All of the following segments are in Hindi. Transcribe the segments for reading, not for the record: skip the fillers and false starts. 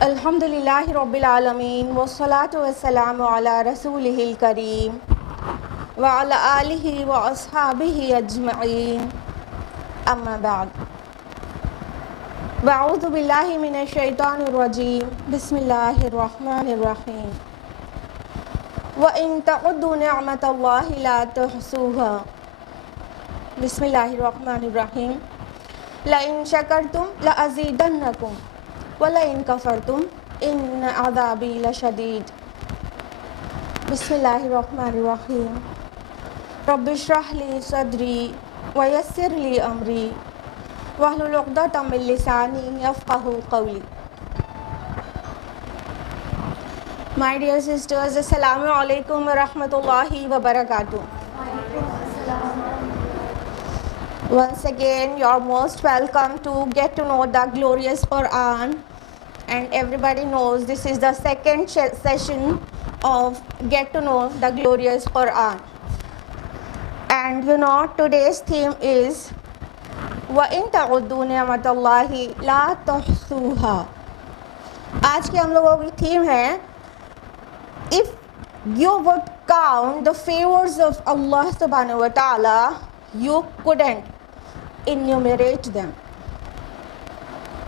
अल्हम्दुलिल्लाहि रब्बिल आलमीन वस्सलातु वस्सलामु अला रसूलिहिल करीम व अला आलिहि व अस्हाबिहि अजमईन अम्मा बाद। अऊज़ु बिल्लाहि मिनश शैतानिर रजीम बिस्मिल्लाहिर रहमानिर रहीम व इन तअद्दु निअमतल्लाहि ला तुहसूहा। बिस्मिल्लाहिर रहमानिर रहीम लइन शकरतुम लअज़ीदन्नकुम व लइन कफरतुम इन्न अज़ाबी लशदीद। बिस्मिल्लाहिर्रहमानिर्रहीम रब्बिश्रह ली सदरी व यस्सिर ली अमरी वहलुल उक़दतम मिन लिसानी यफ़क़हू क़ौली। My dear sisters, Assalamu alaikum wa rahmatullahi wa barakatuh. Once again, you're most welcome to get to know the glorious Quran, and everybody knows this is the second session of get to know the glorious Quran. And you know, today's theme is wa in ta'uddu ni'matallahi la tuhsuha. आज की हम लोगों की थीम है if you would count the favors of Allah subhanahu wa ta'ala, you couldn't enumerate them.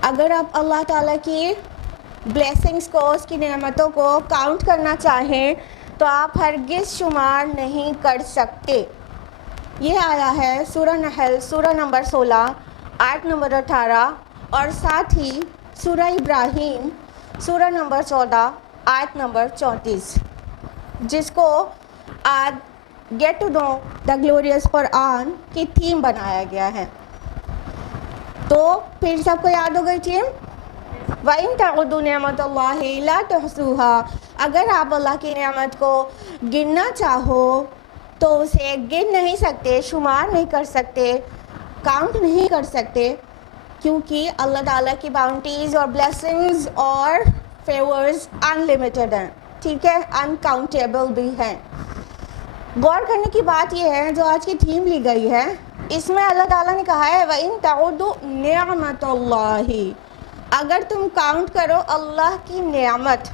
अगर आप अल्लाह ताला की ब्लेसिंग्स को, उसकी नेमतों को काउंट करना चाहें तो आप हरगिज़ शुमार नहीं कर सकते। ये आया है सूरह नहल सूरह नंबर 16 आयत नंबर 18 और साथ ही सूरह इब्राहीम सूरह नंबर 14 आयत नंबर 34, जिसको आज get to know the glorious Quran की थीम बनाया गया है। तो फिर सबको याद हो गई थीम व इन तअद्दु निअमतल्लाहि ला तुहसूहा। अगर आप अल्लाह की नेमत को गिनना चाहो तो उसे गिन नहीं सकते, शुमार नहीं कर सकते, काउंट नहीं कर सकते, क्योंकि अल्लाह ताला की बाउंटीज़ और ब्लेसिंग्स और फेवर्स अनलिमिटेड हैं, ठीक है, अनकाउंटेबल भी हैं। गौर करने की बात यह है जो आज की थीम ली गई है, इसमें अल्लाह ताला ने कहा है व इन तअद्दु निअमतल्लाहि, अगर तुम काउंट करो अल्लाह की नेमत।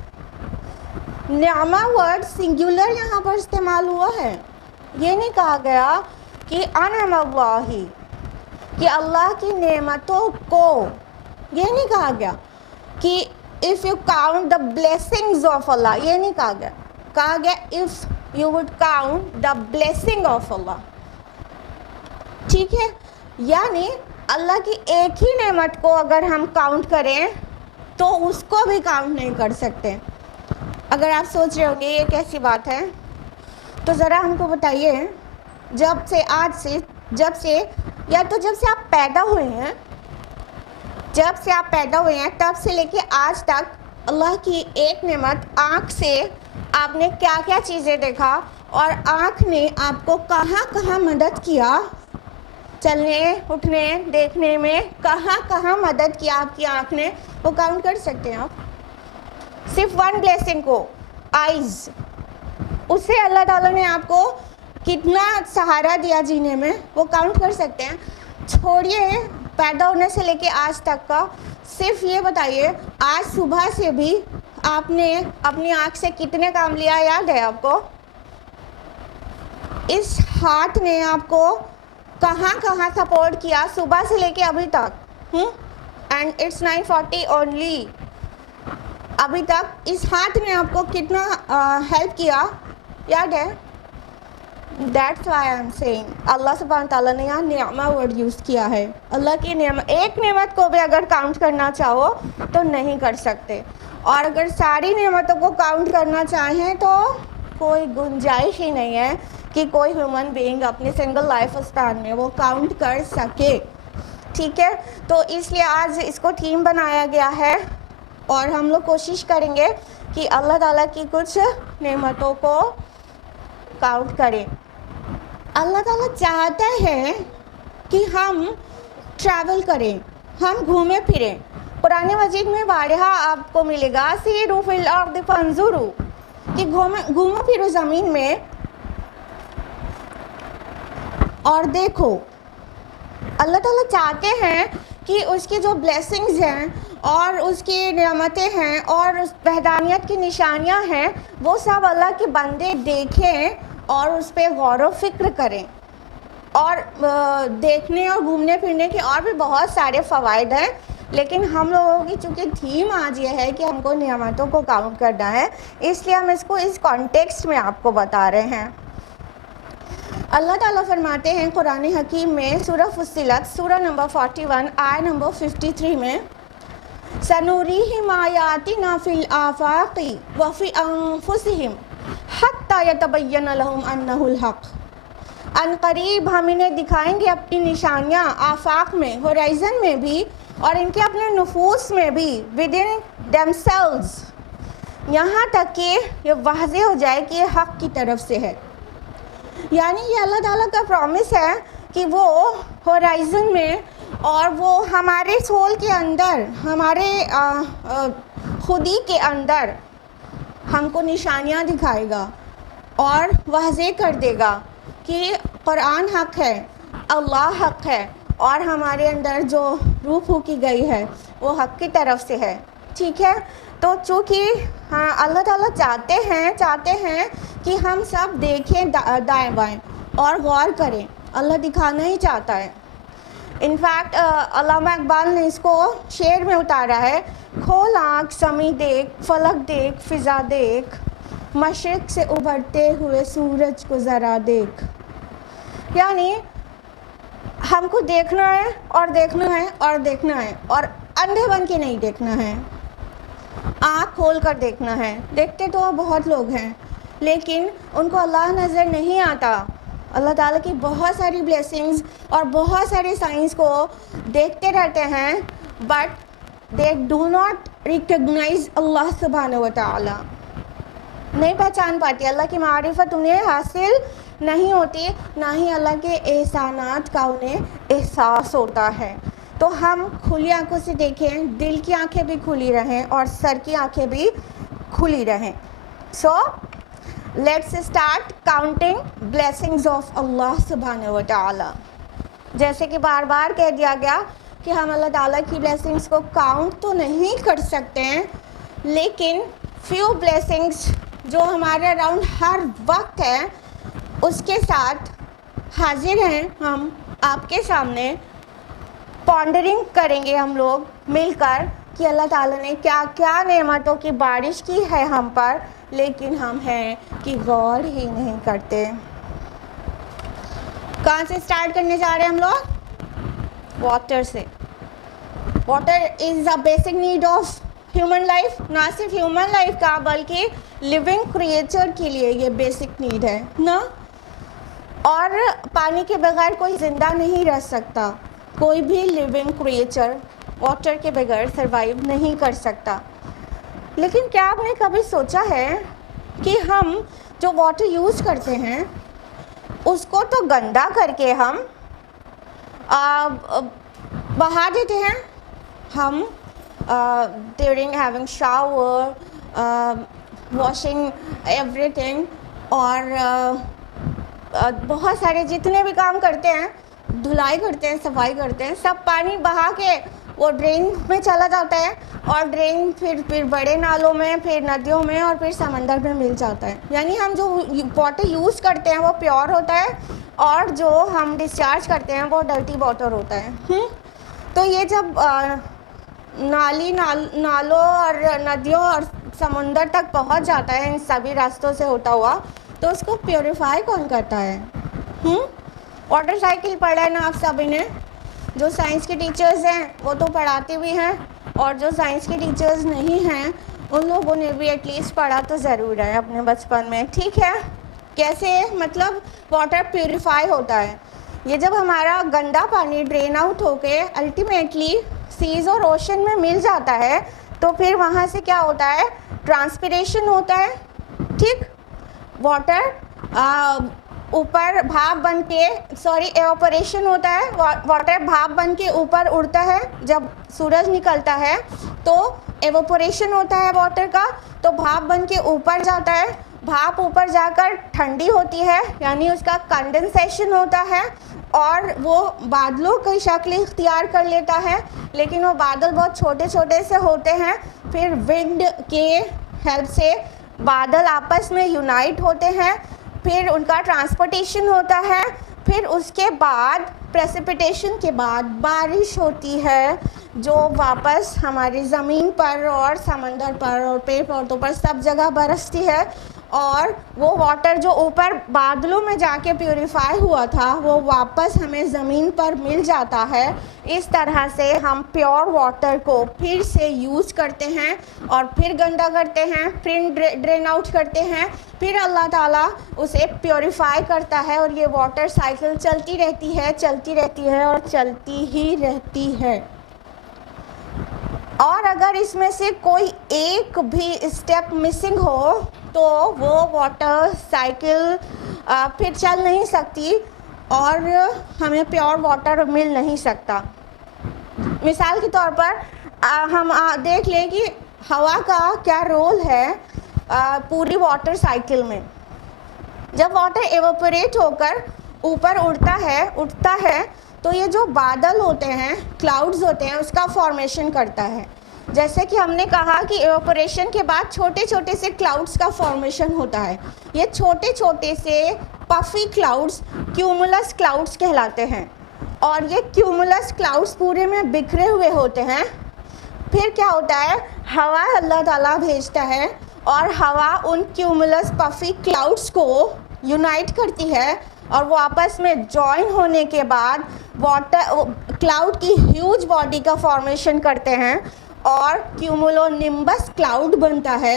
नेमा वर्ड सिंगुलर यहाँ पर इस्तेमाल हुआ है। ये नहीं कहा गया कि अनअमल्लाहि, कि अल्लाह की नेमतों को, ये नहीं कहा गया कि if you count the blessings of Allah, ये नहीं कहा गया। कहा गया if you would count the blessing of Allah, ठीक है। यानी अल्लाह की एक ही नेमत को अगर हम काउंट करें तो उसको भी काउंट नहीं कर सकते। अगर आप सोच रहे होंगे ये कैसी बात है, तो ज़रा हमको बताइए, जब से आज से, जब से आप पैदा हुए हैं, जब से आप पैदा हुए हैं तब से लेके आज तक अल्लाह की एक नेमत, आँख से आपने क्या क्या चीज़ें देखा और आँख ने आपको कहाँ कहाँ मदद किया, चलने उठने देखने में कहाँ कहाँ मदद किया आपकी आँख ने, वो काउंट कर सकते हैं आप। सिर्फ वन ब्लेसिंग को, आइज़, उससे अल्लाह ताला ने आपको कितना सहारा दिया जीने में, वो काउंट कर सकते हैं। छोड़िए पैदा होने से लेके आज तक का, सिर्फ ये बताइए आज सुबह से भी आपने अपनी आँख से कितने काम लिया, याद है आपको? इस हाथ ने आपको कहाँ कहाँ सपोर्ट किया सुबह से लेके अभी तक, एंड इट्स 9:40 ओनली, अभी तक इस हाथ ने आपको कितना हेल्प किया, याद है? That's why I am saying Allah सुब्हान ताला ने यहाँ नेमा वर्ड यूज़ किया है। अल्लाह की नेमत, एक नेमत को भी अगर काउंट करना चाहो तो नहीं कर सकते, और अगर सारी नेमतों को काउंट करना चाहें तो कोई गुंजाइश ही नहीं है कि कोई ह्यूमन बीइंग अपने सिंगल लाइफ स्पैन में वो काउंट कर सके, ठीक है। तो इसलिए आज इसको थीम बनाया गया है और हम लोग कोशिश करेंगे कि अल्लाह ताला की कुछ नेमतों को काउंट करें। अल्लाह ताला चाहता है कि हम ट्रैवल करें, हम घूमें फिरें। कुरान मजीद में बारहा आपको मिलेगा सीरू फिल अर्द फंजुरू, कि घूमो फिरो ज़मीन में और देखो। अल्लाह ताला चाहते हैं कि उसकी जो ब्लेसिंग्स हैं और उसकी नेमतें हैं और उस वहदानियत की निशानियां हैं, वो सब अल्लाह के बंदे देखें और उस पर गौर व फिक्र करें। और देखने और घूमने फिरने के और भी बहुत सारे फ़वाइद हैं, लेकिन हम लोगों की चूँकि थीम आज ये है कि हमको नियामतों को काउंट करना है, इसलिए हम इसको इस कॉन्टेक्स्ट में आपको बता रहे हैं। अल्लाह ताला फरमाते हैं कुरान हकीम में सूरह फुस्सिलत सूरह नंबर 41 आय नंबर 53 में, सनूरीहिम आयातिना फिल आफाक़ि व फ़ी अनफुसिहिम हत्ता यतबय्यन लहुम अन्नहुल हक़। अनकरीब हम इन्हें दिखाएंगे अपनी निशानियाँ आफाक में, होराइज़न में भी और इनके अपने नफूस में भी, विद इन देमसेल्व्स, यहाँ तक कि ये वाज़ेह हो जाए कि ये हक़ की तरफ से है। यानी ये अल्लाह ताला का प्रॉमिस है कि वो होराइज़न में और वो हमारे सोल के अंदर, हमारे खुदी के अंदर हमको निशानियाँ दिखाएगा और वाज़ेह कर देगा कि कुरान हक़ है, अल्लाह हक़ है और हमारे अंदर जो रूह फूकी गई है वो हक़ की तरफ से है। ठीक है, तो चूँकि हाँ अल्लाह ताला चाहते हैं कि हम सब देखें दाएं बाएं और गौर करें। अल्लाह दिखाना ही चाहता है। इनफैक्ट अल्लामा इकबाल ने इसको शेर में उतारा है, खोल आँख समी देख, फलक देख, फ़िज़ा देख, मशरिक़ से उभरते हुए सूरज को ज़रा देख। यानी हमको देखना है और देखना है और देखना है और अंधे बन के नहीं देखना है, आँख खोल कर देखना है। देखते तो बहुत लोग हैं लेकिन उनको अल्लाह नज़र नहीं आता। अल्लाह ताला की बहुत सारी ब्लेसिंग्स और बहुत सारे साइंस को देखते रहते हैं, but they do not recognise Allah सुब्हानहू व तआला, नहीं पहचान पाती। अल्लाह की मारिफत उन्हें हासिल नहीं होती, ना ही अल्लाह के एहसानात का उन्हें एहसास होता है। तो हम खुली आंखों से देखें, दिल की आंखें भी खुली रहें और सर की आंखें भी खुली रहें। So let's start counting blessings of Allah सुब्हानहू व तआला। जैसे कि बार बार कह दिया गया कि हम अल्लाह ताला की ब्लेसिंग्स को काउंट तो नहीं कर सकते हैं, लेकिन फ्यू ब्लेसिंग्स जो हमारे अराउंड हर वक्त है उसके साथ हाजिर हैं हम आपके सामने। पॉन्डरिंग करेंगे हम लोग मिलकर कि अल्लाह ताला ने क्या क्या नेमतों की बारिश की है हम पर, लेकिन हम हैं कि गौर ही नहीं करते। कहाँ से स्टार्ट करने जा रहे हैं हम लोग? वाटर से। Water is a basic need of human life. ना सिर्फ ह्यूमन लाइफ का बल्कि लिविंग क्रिएचर के लिए ये बेसिक नीड है ना। और पानी के बगैर कोई ज़िंदा नहीं रह सकता, कोई भी लिविंग क्रिएचर वाटर के बगैर सरवाइव नहीं कर सकता। लेकिन क्या आपने कभी सोचा है कि हम जो वाटर यूज़ करते हैं उसको तो गंदा करके हम बहा देते हैं। हम during having shower, washing everything और बहुत सारे जितने भी काम करते हैं, धुलाई करते हैं, सफाई करते हैं, सब पानी बहा के वो ड्रेन में चला जाता है और ड्रेन फिर बड़े नालों में, फिर नदियों में और फिर समंदर में मिल जाता है। यानी हम जो वाटर यूज़ करते हैं वो प्योर होता है और जो हम डिस्चार्ज करते हैं वो डर्टी वाटर होता है। तो ये जब नालों और नदियों और समुंदर तक पहुंच जाता है इन सभी रास्तों से होता हुआ, तो उसको प्योरीफाई कौन करता है? वाटर साइकिल पढ़ा है ना आप सभी ने? जो साइंस के टीचर्स हैं वो तो पढ़ाते भी हैं और जो साइंस के टीचर्स नहीं हैं उन लोगों ने भी एटलीस्ट पढ़ा तो ज़रूर है अपने बचपन में। ठीक है, कैसे मतलब वाटर प्योरीफाई होता है? ये जब हमारा गंदा पानी ड्रेन आउट होके अल्टीमेटली सीज और ओशन में मिल जाता है तो फिर वहाँ से क्या होता है? ट्रांसपिरेशन होता है। ठीक, वाटर ऊपर भाप बन के एवापोरेशन होता है। वाटर भाप बन के ऊपर उड़ता है। जब सूरज निकलता है तो एवापोरेशन होता है वाटर का, तो भाप बन के ऊपर जाता है। भाप ऊपर जाकर ठंडी होती है, यानी उसका कंडेंसेशन होता है और वो बादलों की शक्ल इख्तियार कर लेता है, लेकिन वो बादल बहुत छोटे छोटे से होते हैं। फिर विंड के हेल्प से बादल आपस में यूनाइट होते हैं, फिर उनका ट्रांसपोर्टेशन होता है, फिर उसके बाद प्रेसिपिटेशन के बाद बारिश होती है जो वापस हमारी ज़मीन पर और समंदर पर और पेड़ पौधों पर सब जगह बरसती है, और वो वाटर जो ऊपर बादलों में जाके प्यूरिफाई हुआ था वो वापस हमें ज़मीन पर मिल जाता है। इस तरह से हम प्योर वाटर को फिर से यूज़ करते हैं और फिर गंदा करते हैं, फिर ड्रेन आउट करते हैं, फिर अल्लाह ताला उसे प्योरीफाई करता है, और ये वाटर साइकिल चलती रहती है, चलती रहती है और चलती ही रहती है। और अगर इसमें से कोई एक भी स्टेप मिसिंग हो तो वो वाटर साइकिल फिर चल नहीं सकती और हमें प्योर वाटर मिल नहीं सकता। मिसाल के तौर पर हम देख लें कि हवा का क्या रोल है पूरी वाटर साइकिल में। जब वाटर एवोपरेट होकर ऊपर उठता है तो ये जो बादल होते हैं, क्लाउड्स होते हैं, उसका फॉर्मेशन करता है। जैसे कि हमने कहा कि एवोपरेशन के बाद छोटे छोटे से क्लाउड्स का फॉर्मेशन होता है। ये छोटे छोटे से पफी क्लाउड्स क्यूमुलस क्लाउड्स कहलाते हैं, और ये क्यूमुलस क्लाउड्स पूरे में बिखरे हुए होते हैं। फिर क्या होता है, हवा अल्लाह ताला भेजता है और हवा उन क्यूमुलस पफी क्लाउड्स को यूनाइट करती है, और वो आपस में जॉइन होने के बाद वाटर क्लाउड की ह्यूज बॉडी का फॉर्मेशन करते हैं और क्यूमुलोनिम्बस क्लाउड बनता है।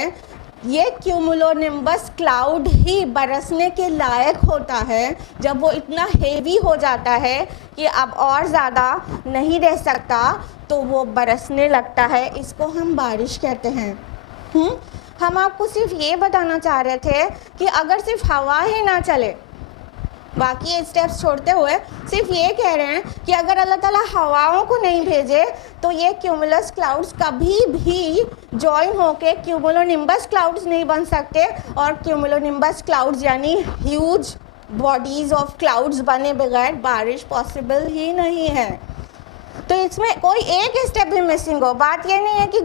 ये क्यूमुलोनिम्बस क्लाउड ही बरसने के लायक होता है जब वो इतना हेवी हो जाता है कि अब और ज़्यादा नहीं रह सकता, तो वो बरसने लगता है। इसको हम बारिश कहते हैं। हम आपको सिर्फ ये बताना चाह रहे थे कि अगर सिर्फ हवा ही ना चले, बाकी स्टेप्स छोड़ते हुए सिर्फ ये कह रहे हैं कि अगर अल्लाह ताला हवाओं को नहीं भेजे तो ये क्यूमुलस क्लाउड्स कभी भी जॉइन होके क्यूमुलोनिम्बस क्लाउड्स नहीं बन सकते, और क्यूमुलोनिम्बस क्लाउड्स यानी ह्यूज बॉडीज़ ऑफ क्लाउड्स बने बगैर बारिश पॉसिबल ही नहीं है। तो इसमें कोई एक स्टेप भी मिसिंग हो, बात ये नहीं है कि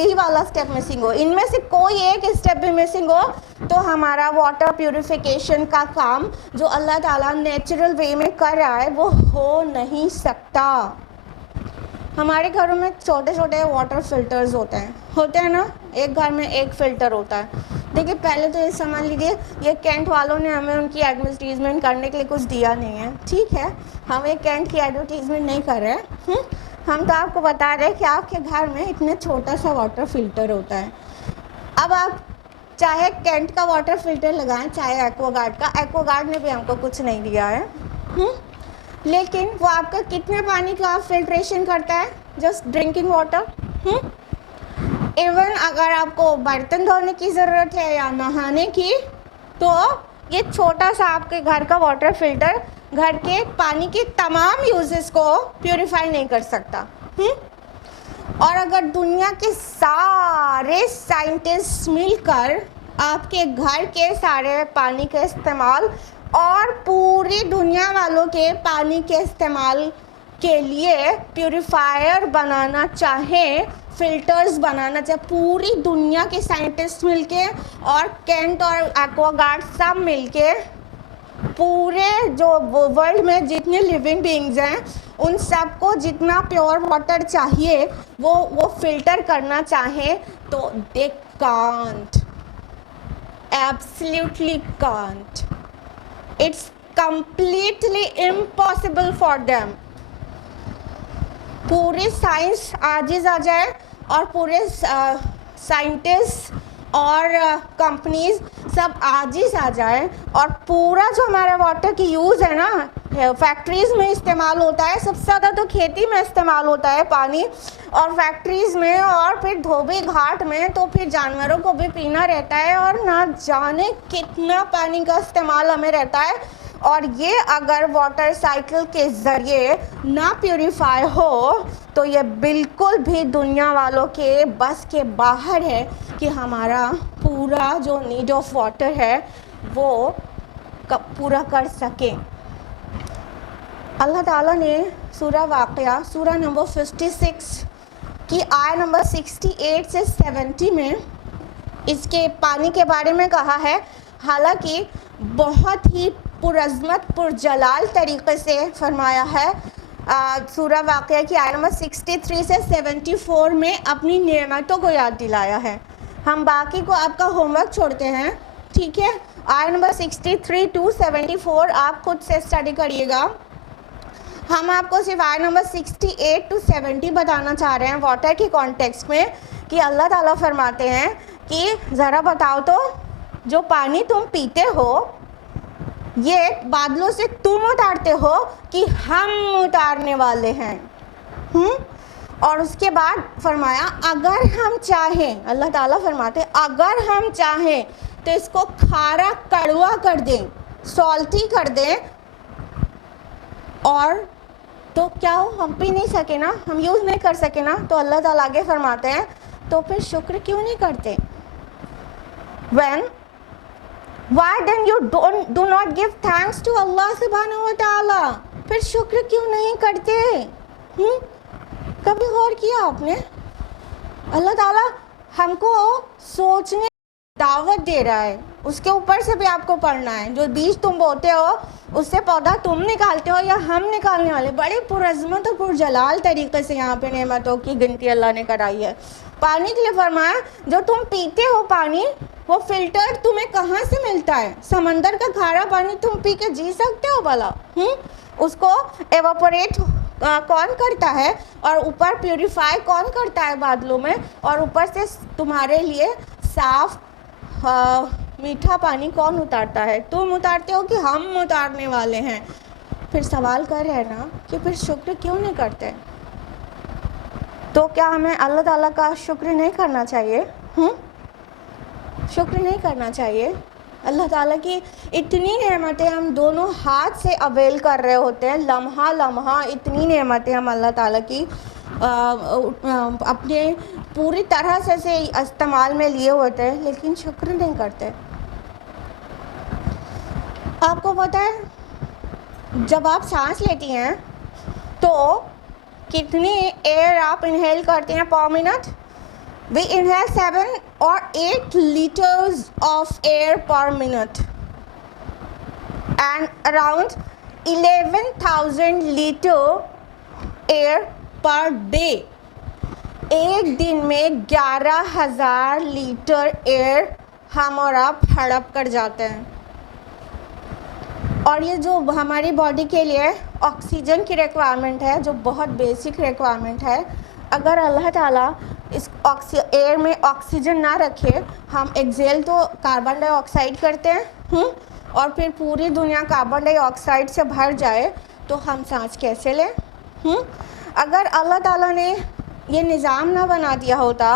यही वाला स्टेप मिसिंग हो, इनमें से कोई एक स्टेप भी मिसिंग हो तो हमारा वाटर प्यूरिफिकेशन का काम जो अल्लाह ताला नेचुरल वे में कर रहा है वो हो नहीं सकता। हमारे घरों में छोटे छोटे वाटर फिल्टर्स होते हैं ना, एक घर में एक फ़िल्टर होता है। देखिए पहले तो ये समझ लीजिए, ये कैंट वालों ने हमें उनकी एडवर्टीज़मेंट करने के लिए कुछ दिया नहीं है, ठीक है, हम एक कैंट की एडवर्टीज़मेंट नहीं कर रहे हैं। हम तो आपको बता रहे हैं कि आपके घर में इतने छोटा सा वाटर फिल्टर होता है। अब आप चाहे कैंट का वाटर फिल्टर लगाएं, चाहे एक्वागार्ड का, एक्वागार्ड ने भी हमको कुछ नहीं दिया है, लेकिन वो आपका कितने पानी का फिल्ट्रेशन करता है, जस्ट ड्रिंकिंग वाटर। इवन अगर आपको बर्तन धोने की ज़रूरत है या नहाने की, तो ये छोटा सा आपके घर का वाटर फिल्टर घर के पानी के तमाम यूजेस को प्यूरिफाई नहीं कर सकता। और अगर दुनिया के सारे साइंटिस्ट मिलकर आपके घर के सारे पानी का इस्तेमाल और पूरी दुनिया वालों के पानी के इस्तेमाल के लिए प्यूरिफायर बनाना चाहें, फिल्टर्स बनाना चाहे, पूरी दुनिया के साइंटिस्ट मिलके और कैंट और एक्वागार्ड सब मिलके पूरे जो वर्ल्ड में जितने लिविंग बीइंग्स हैं उन सबको जितना प्योर वाटर चाहिए वो फिल्टर करना चाहें तो they can't, absolutely can't, it's completely impossible for them। पूरी साइंस आजिज़ आ जाए और पूरे साइंटिस्ट और कंपनीज सब आजिज़ आ जाए और पूरा जो हमारा वाटर की यूज़ है ना, फैक्ट्रीज़ में इस्तेमाल होता है, सबसे ज़्यादा तो खेती में इस्तेमाल होता है पानी, और फैक्ट्रीज़ में और फिर धोबी घाट में तो फिर जानवरों को भी पीना रहता है, और ना जाने कितना पानी का इस्तेमाल हमें रहता है। और ये अगर वाटर साइकिल के ज़रिए ना प्यूरिफाई हो तो ये बिल्कुल भी दुनिया वालों के बस के बाहर है कि हमारा पूरा जो नीड ऑफ वाटर है वो पूरा कर सकें। अल्लाह ताला ने सूरा वाक़या सूरा नंबर 56 की आय नंबर 68 से 70 में इसके पानी के बारे में कहा है। हालांकि बहुत ही पुरज़मत पुरजलाल तरीक़े से फरमाया है। सूरा वाक़या की आय नंबर 63 से 74 में अपनी नेमतों को याद दिलाया है। हम बाकी को आपका होमवर्क छोड़ते हैं, ठीक है। आय नंबर 63 टू 74 आप खुद से स्टडी करिएगा। हम आपको सिर्फ आय नंबर 68 टू 70 बताना चाह रहे हैं वाटर के कॉन्टेक्स्ट में कि अल्लाह ताला फरमाते हैं कि ज़रा बताओ तो जो पानी तुम पीते हो ये बादलों से तुम उतारते हो कि हम उतारने वाले हैं। और उसके बाद फरमाया अगर हम चाहें, अल्लाह ताला फरमाते अगर हम चाहें तो इसको खारा कड़वा कर दें, सॉल्टी कर दें, और तो क्या हो हम पी नहीं सके ना, हम यूज़ नहीं कर सके ना, तो अल्लाह ताला आगे फरमाते हैं तो फिर शुक्र क्यों नहीं करते। Why then you do not give thanks to Allah subhanahu wa ta'ala? फिर शुक्र क्यों नहीं करते? कभी गौर किया आपने? अल्लाह ताला हमको सोचने दावत दे रहा है, उसके ऊपर से भी आपको पढ़ना है। जो बीज तुम बोते हो उससे पौधा तुम निकालते हो या हम निकालने वाले। बड़े पुरज़मत और पुरजलाल तरीक़े से यहाँ पे नेमतों की गिनती अल्लाह ने कराई है। पानी के लिए फरमाया जो तुम पीते हो पानी वो फ़िल्टर तुम्हें कहाँ से मिलता है? समंदर का खारा पानी तुम पी के जी सकते हो भला? उसको एवापोरेट कौन करता है और ऊपर प्यूरिफाई कौन करता है बादलों में, और ऊपर से तुम्हारे लिए साफ़ मीठा पानी कौन उतारता है? तुम उतारते हो कि हम उतारने वाले हैं? फिर सवाल कर रहे हैं ना कि फिर शुक्र क्यों नहीं करते? तो क्या हमें अल्लाह ताला का शुक्र नहीं करना चाहिए? शुक्र नहीं करना चाहिए। अल्लाह ताला की इतनी नेमतें हम दोनों हाथ से अवेल कर रहे होते हैं, लम्हा लम्हा इतनी नेमतें हम अल्लाह ताला की अपने पूरी तरह से इस्तेमाल में लिए होते हैं, लेकिन शुक्र नहीं करते। आपको पता है जब आप सांस लेती हैं तो कितनी एयर आप इनहेल करते हैं पर minute? We inhale 7 or 8 liters of air per minute and around 11,000 liter air per day. एक दिन में 11,000 लीटर एयर हम और आप हड़प कर जाते हैं। और ये जो हमारी बॉडी के लिए ऑक्सीजन की रिक्वायरमेंट है, जो बहुत बेसिक रिक्वायरमेंट है, अगर अल्लाह ताला इस एयर में ऑक्सीजन ना रखे, हम एक्सेल तो कार्बन डाइऑक्साइड करते हैं और फिर पूरी दुनिया कार्बन डाइऑक्साइड से भर जाए तो हम सांस कैसे लें? अगर अल्लाह ताला ने ये निज़ाम ना बना दिया होता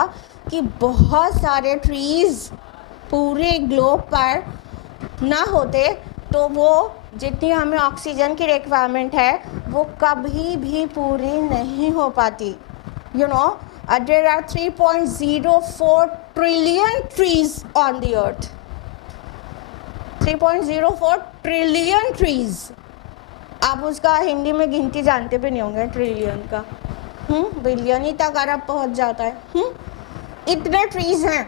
कि बहुत सारे ट्रीज़ पूरे ग्लोब पर ना होते तो वो जितनी हमें ऑक्सीजन की रिक्वायरमेंट है वो कभी भी पूरी नहीं हो पाती। You know, there are 3.04 trillion trees on the earth. 3.04 trillion trees. आप उसका हिंदी में गिनती जानते भी नहीं होंगे ट्रिलियन का, बिलियन ही तक अरब पहुंच जाता है। इतने ट्रीज हैं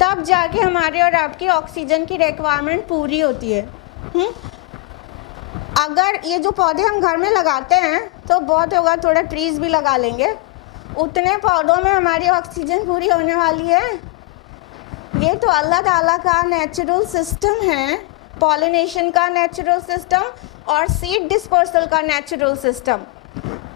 तब जाके हमारे और आपकी ऑक्सीजन की रिक्वायरमेंट पूरी होती है। अगर ये जो पौधे हम घर में लगाते हैं तो बहुत होगा थोड़ा ट्रीज भी लगा लेंगे, उतने पौधों में हमारी ऑक्सीजन पूरी होने वाली है? ये तो अल्लाह ताला का नेचुरल सिस्टम है, पॉलिनेशन का नेचुरल सिस्टम और सीड डिस्पर्सल का नेचुरल सिस्टम।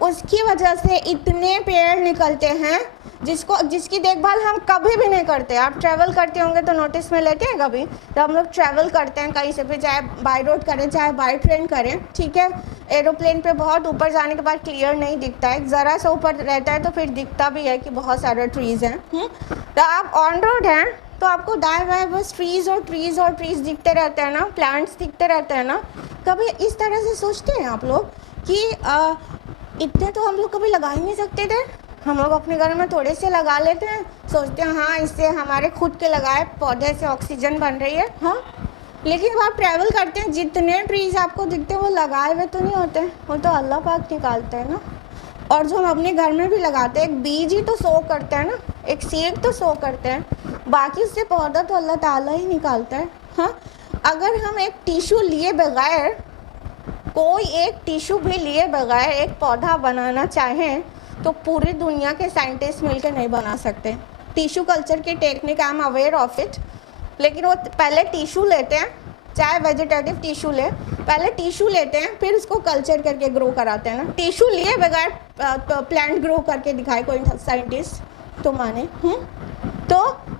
उसकी वजह से इतने पेड़ निकलते हैं जिसकी देखभाल हम कभी भी नहीं करते। आप ट्रैवल करते होंगे तो नोटिस में लेते हैं कभी, तो हम लोग ट्रैवल करते हैं कहीं से भी, चाहे बाई रोड करें चाहे बाई ट्रेन करें, ठीक है। एरोप्लेन पे बहुत ऊपर जाने के बाद क्लियर नहीं दिखता है, ज़रा सा ऊपर रहता है तो फिर दिखता भी है कि बहुत सारे ट्रीज़ हैं। तो आप ऑन रोड हैं तो आपको दाएं बाएं बस ट्रीज़ और ट्रीज़ और ट्रीज़ दिखते रहते हैं ना, प्लांट्स दिखते रहते हैं ना। कभी इस तरह से सोचते हैं आप लोग कि इतने तो हम लोग कभी लगा ही नहीं सकते थे? हम लोग अपने घर में थोड़े से लगा लेते हैं, सोचते हैं हाँ इससे हमारे खुद के लगाए पौधे से ऑक्सीजन बन रही है। हाँ, लेकिन जब आप ट्रैवल करते हैं जितने ट्रीज आपको दिखते हैं वो लगाए हुए तो नहीं होते, वो तो अल्लाह पाक निकालते हैं ना। और जो हम अपने घर में भी लगाते हैं एक बीज ही तो सो करते हैं ना, एक सीड तो सो करते हैं, बाकी उससे पौधा तो अल्लाह ताला ही निकालता है। हाँ, अगर हम एक टिश्यू लिए बगैर, कोई एक टिश्यू भी लिए बगैर एक पौधा बनाना चाहें तो पूरी दुनिया के साइंटिस्ट मिलकर नहीं बना सकते। टिश्यू कल्चर की technique I am aware of it, लेकिन वो पहले टिश्यू लेते हैं, चाहे वेजिटेटिव टिश्यू ले, पहले टिश्यू लेते हैं फिर उसको कल्चर करके ग्रो कराते हैं ना। टिश्यू लिए बगैर प्लांट ग्रो करके दिखाए कोई साइंटिस्ट तो माने। तो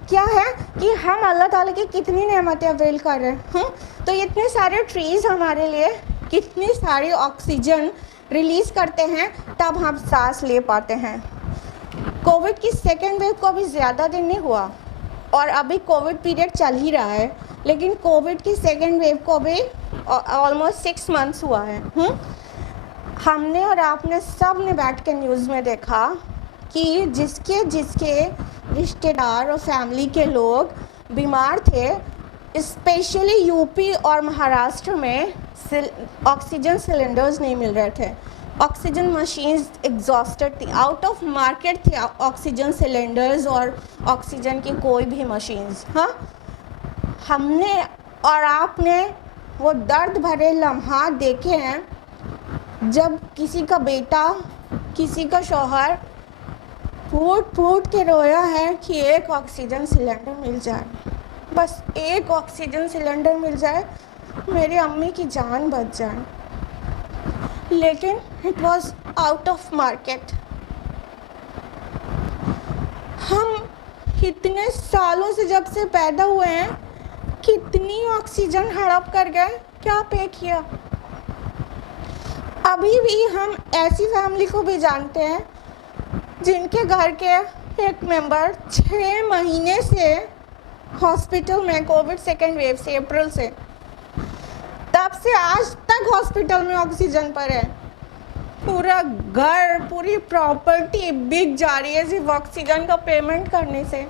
क्या है कि हम अल्लाह ताला की कितनी नेमतें अवेल कर रहे हैं। तो इतने सारे ट्रीज़ हमारे लिए कितनी सारी ऑक्सीजन रिलीज़ करते हैं, तब हम सांस ले पाते हैं। कोविड की सेकेंड वेव को अभी ज़्यादा दिन नहीं हुआ और अभी कोविड पीरियड चल ही रहा है, लेकिन कोविड की सेकेंड वेव को अभी ऑलमोस्ट 6 मंथ्स हुआ है। हमने और आपने सब ने बैठ के न्यूज़ में देखा कि जिसके रिश्तेदार और फैमिली के लोग बीमार थे, स्पेशली यूपी और महाराष्ट्र में ऑक्सीजन सिलेंडर्स नहीं मिल रहे थे, ऑक्सीजन मशीन्स एग्जॉस्टेड थी, आउट ऑफ मार्केट थे ऑक्सीजन सिलेंडर्स और ऑक्सीजन की कोई भी मशीन्स। हाँ, हमने और आपने वो दर्द भरे लम्हात देखे हैं जब किसी का बेटा, किसी का शौहर फूट फूट के रोया है कि एक ऑक्सीजन सिलेंडर मिल जाए, बस एक ऑक्सीजन सिलेंडर मिल जाए, मेरी अम्मी की जान बच जाए, लेकिन it was out of market. हम इतने सालों से जब से पैदा हुए हैं कितनी ऑक्सीजन हड़प कर गए, क्या पे किया। अभी भी हम ऐसी फैमिली को भी जानते हैं जिनके घर के एक मेंबर 6 महीने से हॉस्पिटल में, कोविड सेकेंड वेव से, अप्रैल से, तब से आज तक हॉस्पिटल में ऑक्सीजन पर है। पूरा घर, पूरी प्रॉपर्टी बिक जा रही है सिर्फ ऑक्सीजन का पेमेंट करने से।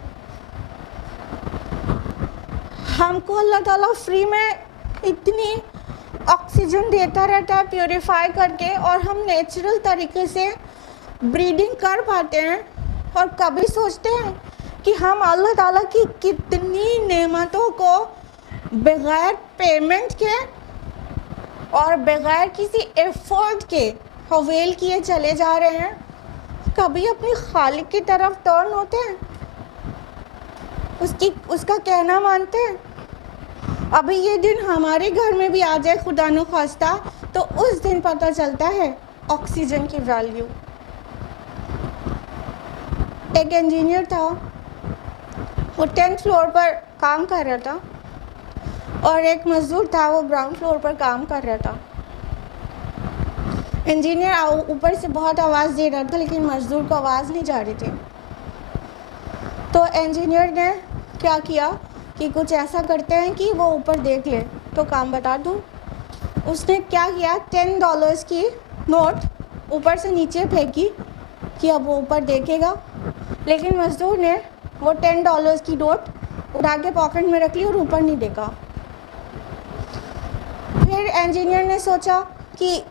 हमको अल्लाह ताला फ्री में इतनी ऑक्सीजन देता रहता है प्योरीफाई करके, और हम नेचुरल तरीके से ब्रीडिंग कर पाते हैं। और कभी सोचते हैं कि हम अल्लाह ताला की कितनी नेमतों को बगैर पेमेंट के और बगैर किसी एफर्ट के अवेल किए चले जा रहे हैं। कभी अपनी खालिक की तरफ टर्न होते हैं, उसका कहना मानते हैं। अभी ये दिन हमारे घर में भी आ जाए खुदा न ख्वास्ता, तो उस दिन पता चलता है ऑक्सीजन की वैल्यू। एक इंजीनियर था, वो 10th फ्लोर पर काम कर रहा था, और एक मज़दूर था, वो ग्राउंड फ्लोर पर काम कर रहा था। इंजीनियर ऊपर से बहुत आवाज़ दे रहा था, लेकिन मज़दूर को आवाज़ नहीं जा रही थी। तो इंजीनियर ने क्या किया कि कुछ ऐसा करते हैं कि वो ऊपर देख ले तो काम बता दूँ। उसने क्या किया, $10 की नोट ऊपर से नीचे फेंकी कि अब वो ऊपर देखेगा, लेकिन मज़दूर ने वो $10 की नोट उठा के पॉकेट में रख ली और ऊपर नहीं देखा। फिर इंजीनियर ने सोचा कि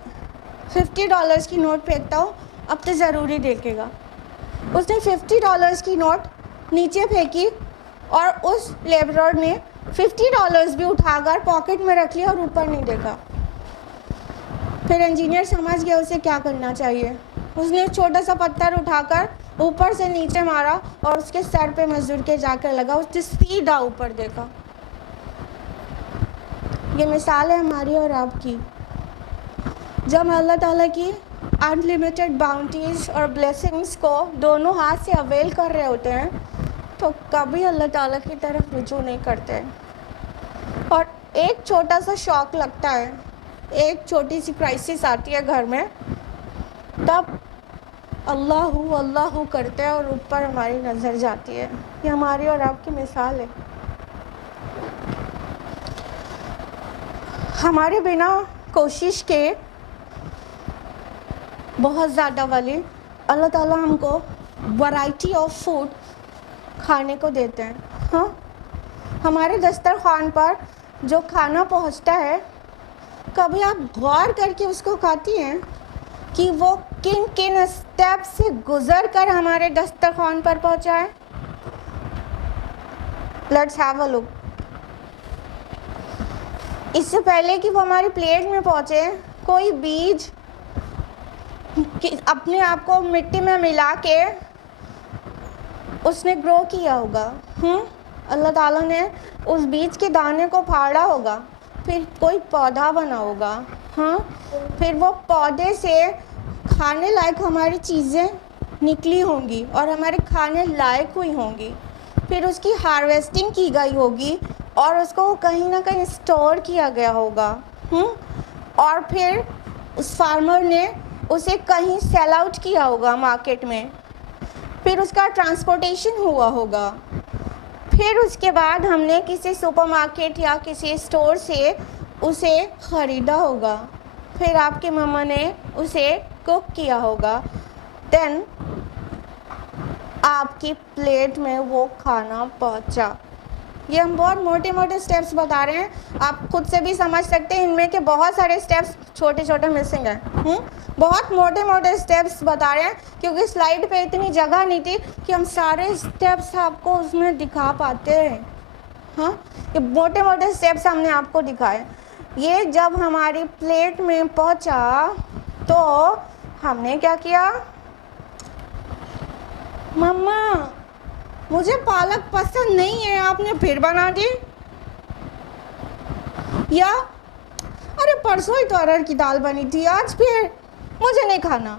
$50 की नोट फेंकता हूँ, अब तो ज़रूरी देखेगा। उसने $50 की नोट नीचे फेंकी और उस लेबरर ने $50 भी उठाकर पॉकेट में रख लिया और ऊपर नहीं देखा। फिर इंजीनियर समझ गया उसे क्या करना चाहिए। उसने छोटा सा पत्थर उठाकर ऊपर से नीचे मारा और उसके सर पे मजदूर के जाकर लगा, उसने सीधा ऊपर देखा। ये मिसाल है हमारी और आपकी। जब अल्लाह ताला की अनलिमिटेड बाउंटीज़ और ब्लेसिंग्स को दोनों हाथ से अवेल कर रहे होते हैं, तो कभी अल्लाह ताला की तरफ रुजू नहीं करते। और एक छोटा सा शॉक लगता है, एक छोटी सी क्राइसिस आती है घर में, तब अल्लाह करते हैं और ऊपर हमारी नज़र जाती है। ये हमारी और आपकी मिसाल है। हमारे बिना कोशिश के बहुत ज़्यादा वाली अल्लाह ताला हमको वैरायटी ऑफ फूड खाने को देते हैं। हाँ, हमारे दस्तरखान पर जो खाना पहुंचता है, कभी आप गौर करके उसको खाती हैं कि वो किन किन स्टेप से गुजर कर हमारे दस्तरखान पर पहुंचा है? Let's have a look. इससे पहले कि वो हमारी प्लेट में पहुंचे, कोई बीज अपने आप को मिट्टी में मिला के उसने ग्रो किया होगा। अल्लाह ताला ने उस बीज के दाने को फाड़ा होगा, फिर कोई पौधा बना होगा। फिर वो पौधे से खाने लायक हमारी चीज़ें निकली होंगी और हमारे खाने लायक हुई होंगी। फिर उसकी हार्वेस्टिंग की गई होगी और उसको कहीं ना कहीं स्टोर किया गया होगा। और फिर उस फार्मर ने उसे कहीं सेल आउट किया होगा मार्केट में, फिर उसका ट्रांसपोर्टेशन हुआ होगा, फिर उसके बाद हमने किसी सुपरमार्केट या किसी स्टोर से उसे ख़रीदा होगा, फिर आपकी मम्मा ने उसे कुक किया होगा, देन आपकी प्लेट में वो खाना पहुंचा। ये हम बहुत मोटे मोटे स्टेप्स बता रहे हैं, आप खुद से भी समझ सकते हैं इनमें के बहुत सारे स्टेप्स छोटे छोटे मिसिंग हैं। बहुत मोटे मोटे स्टेप्स बता रहे हैं क्योंकि स्लाइड पे इतनी जगह नहीं थी कि हम सारे स्टेप्स आपको उसमें दिखा पाते हैं। ये मोटे मोटे स्टेप्स हमने आपको दिखाए। ये जब हमारी प्लेट में पहुंचा तो हमने क्या किया? मम्मा मुझे पालक पसंद नहीं है, आपने फिर बना दी। या अरे परसों ही तो अरहर की दाल बनी थी, आज फिर मुझे नहीं खाना।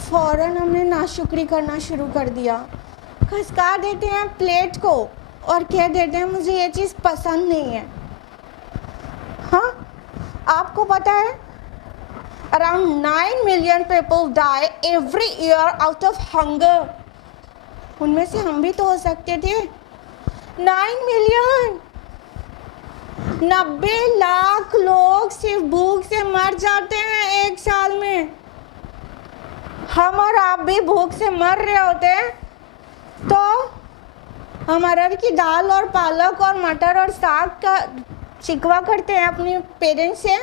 फौरन हमने नाशुक्री करना शुरू कर दिया, खसका देते हैं प्लेट को और कह देते हैं मुझे ये चीज़ पसंद नहीं है। आपको पता है around 9 million people die every year out of hunger। उनमें से हम भी तो हो सकते थे। 9 मिलियन, 90 लाख लोग सिर्फ भूख से मर जाते हैं एक साल में। हम और आप भी भूख से मर रहे होते तो हम अरहर की दाल और पालक और मटर और साग का शिकवा करते हैं अपने पेरेंट्स से,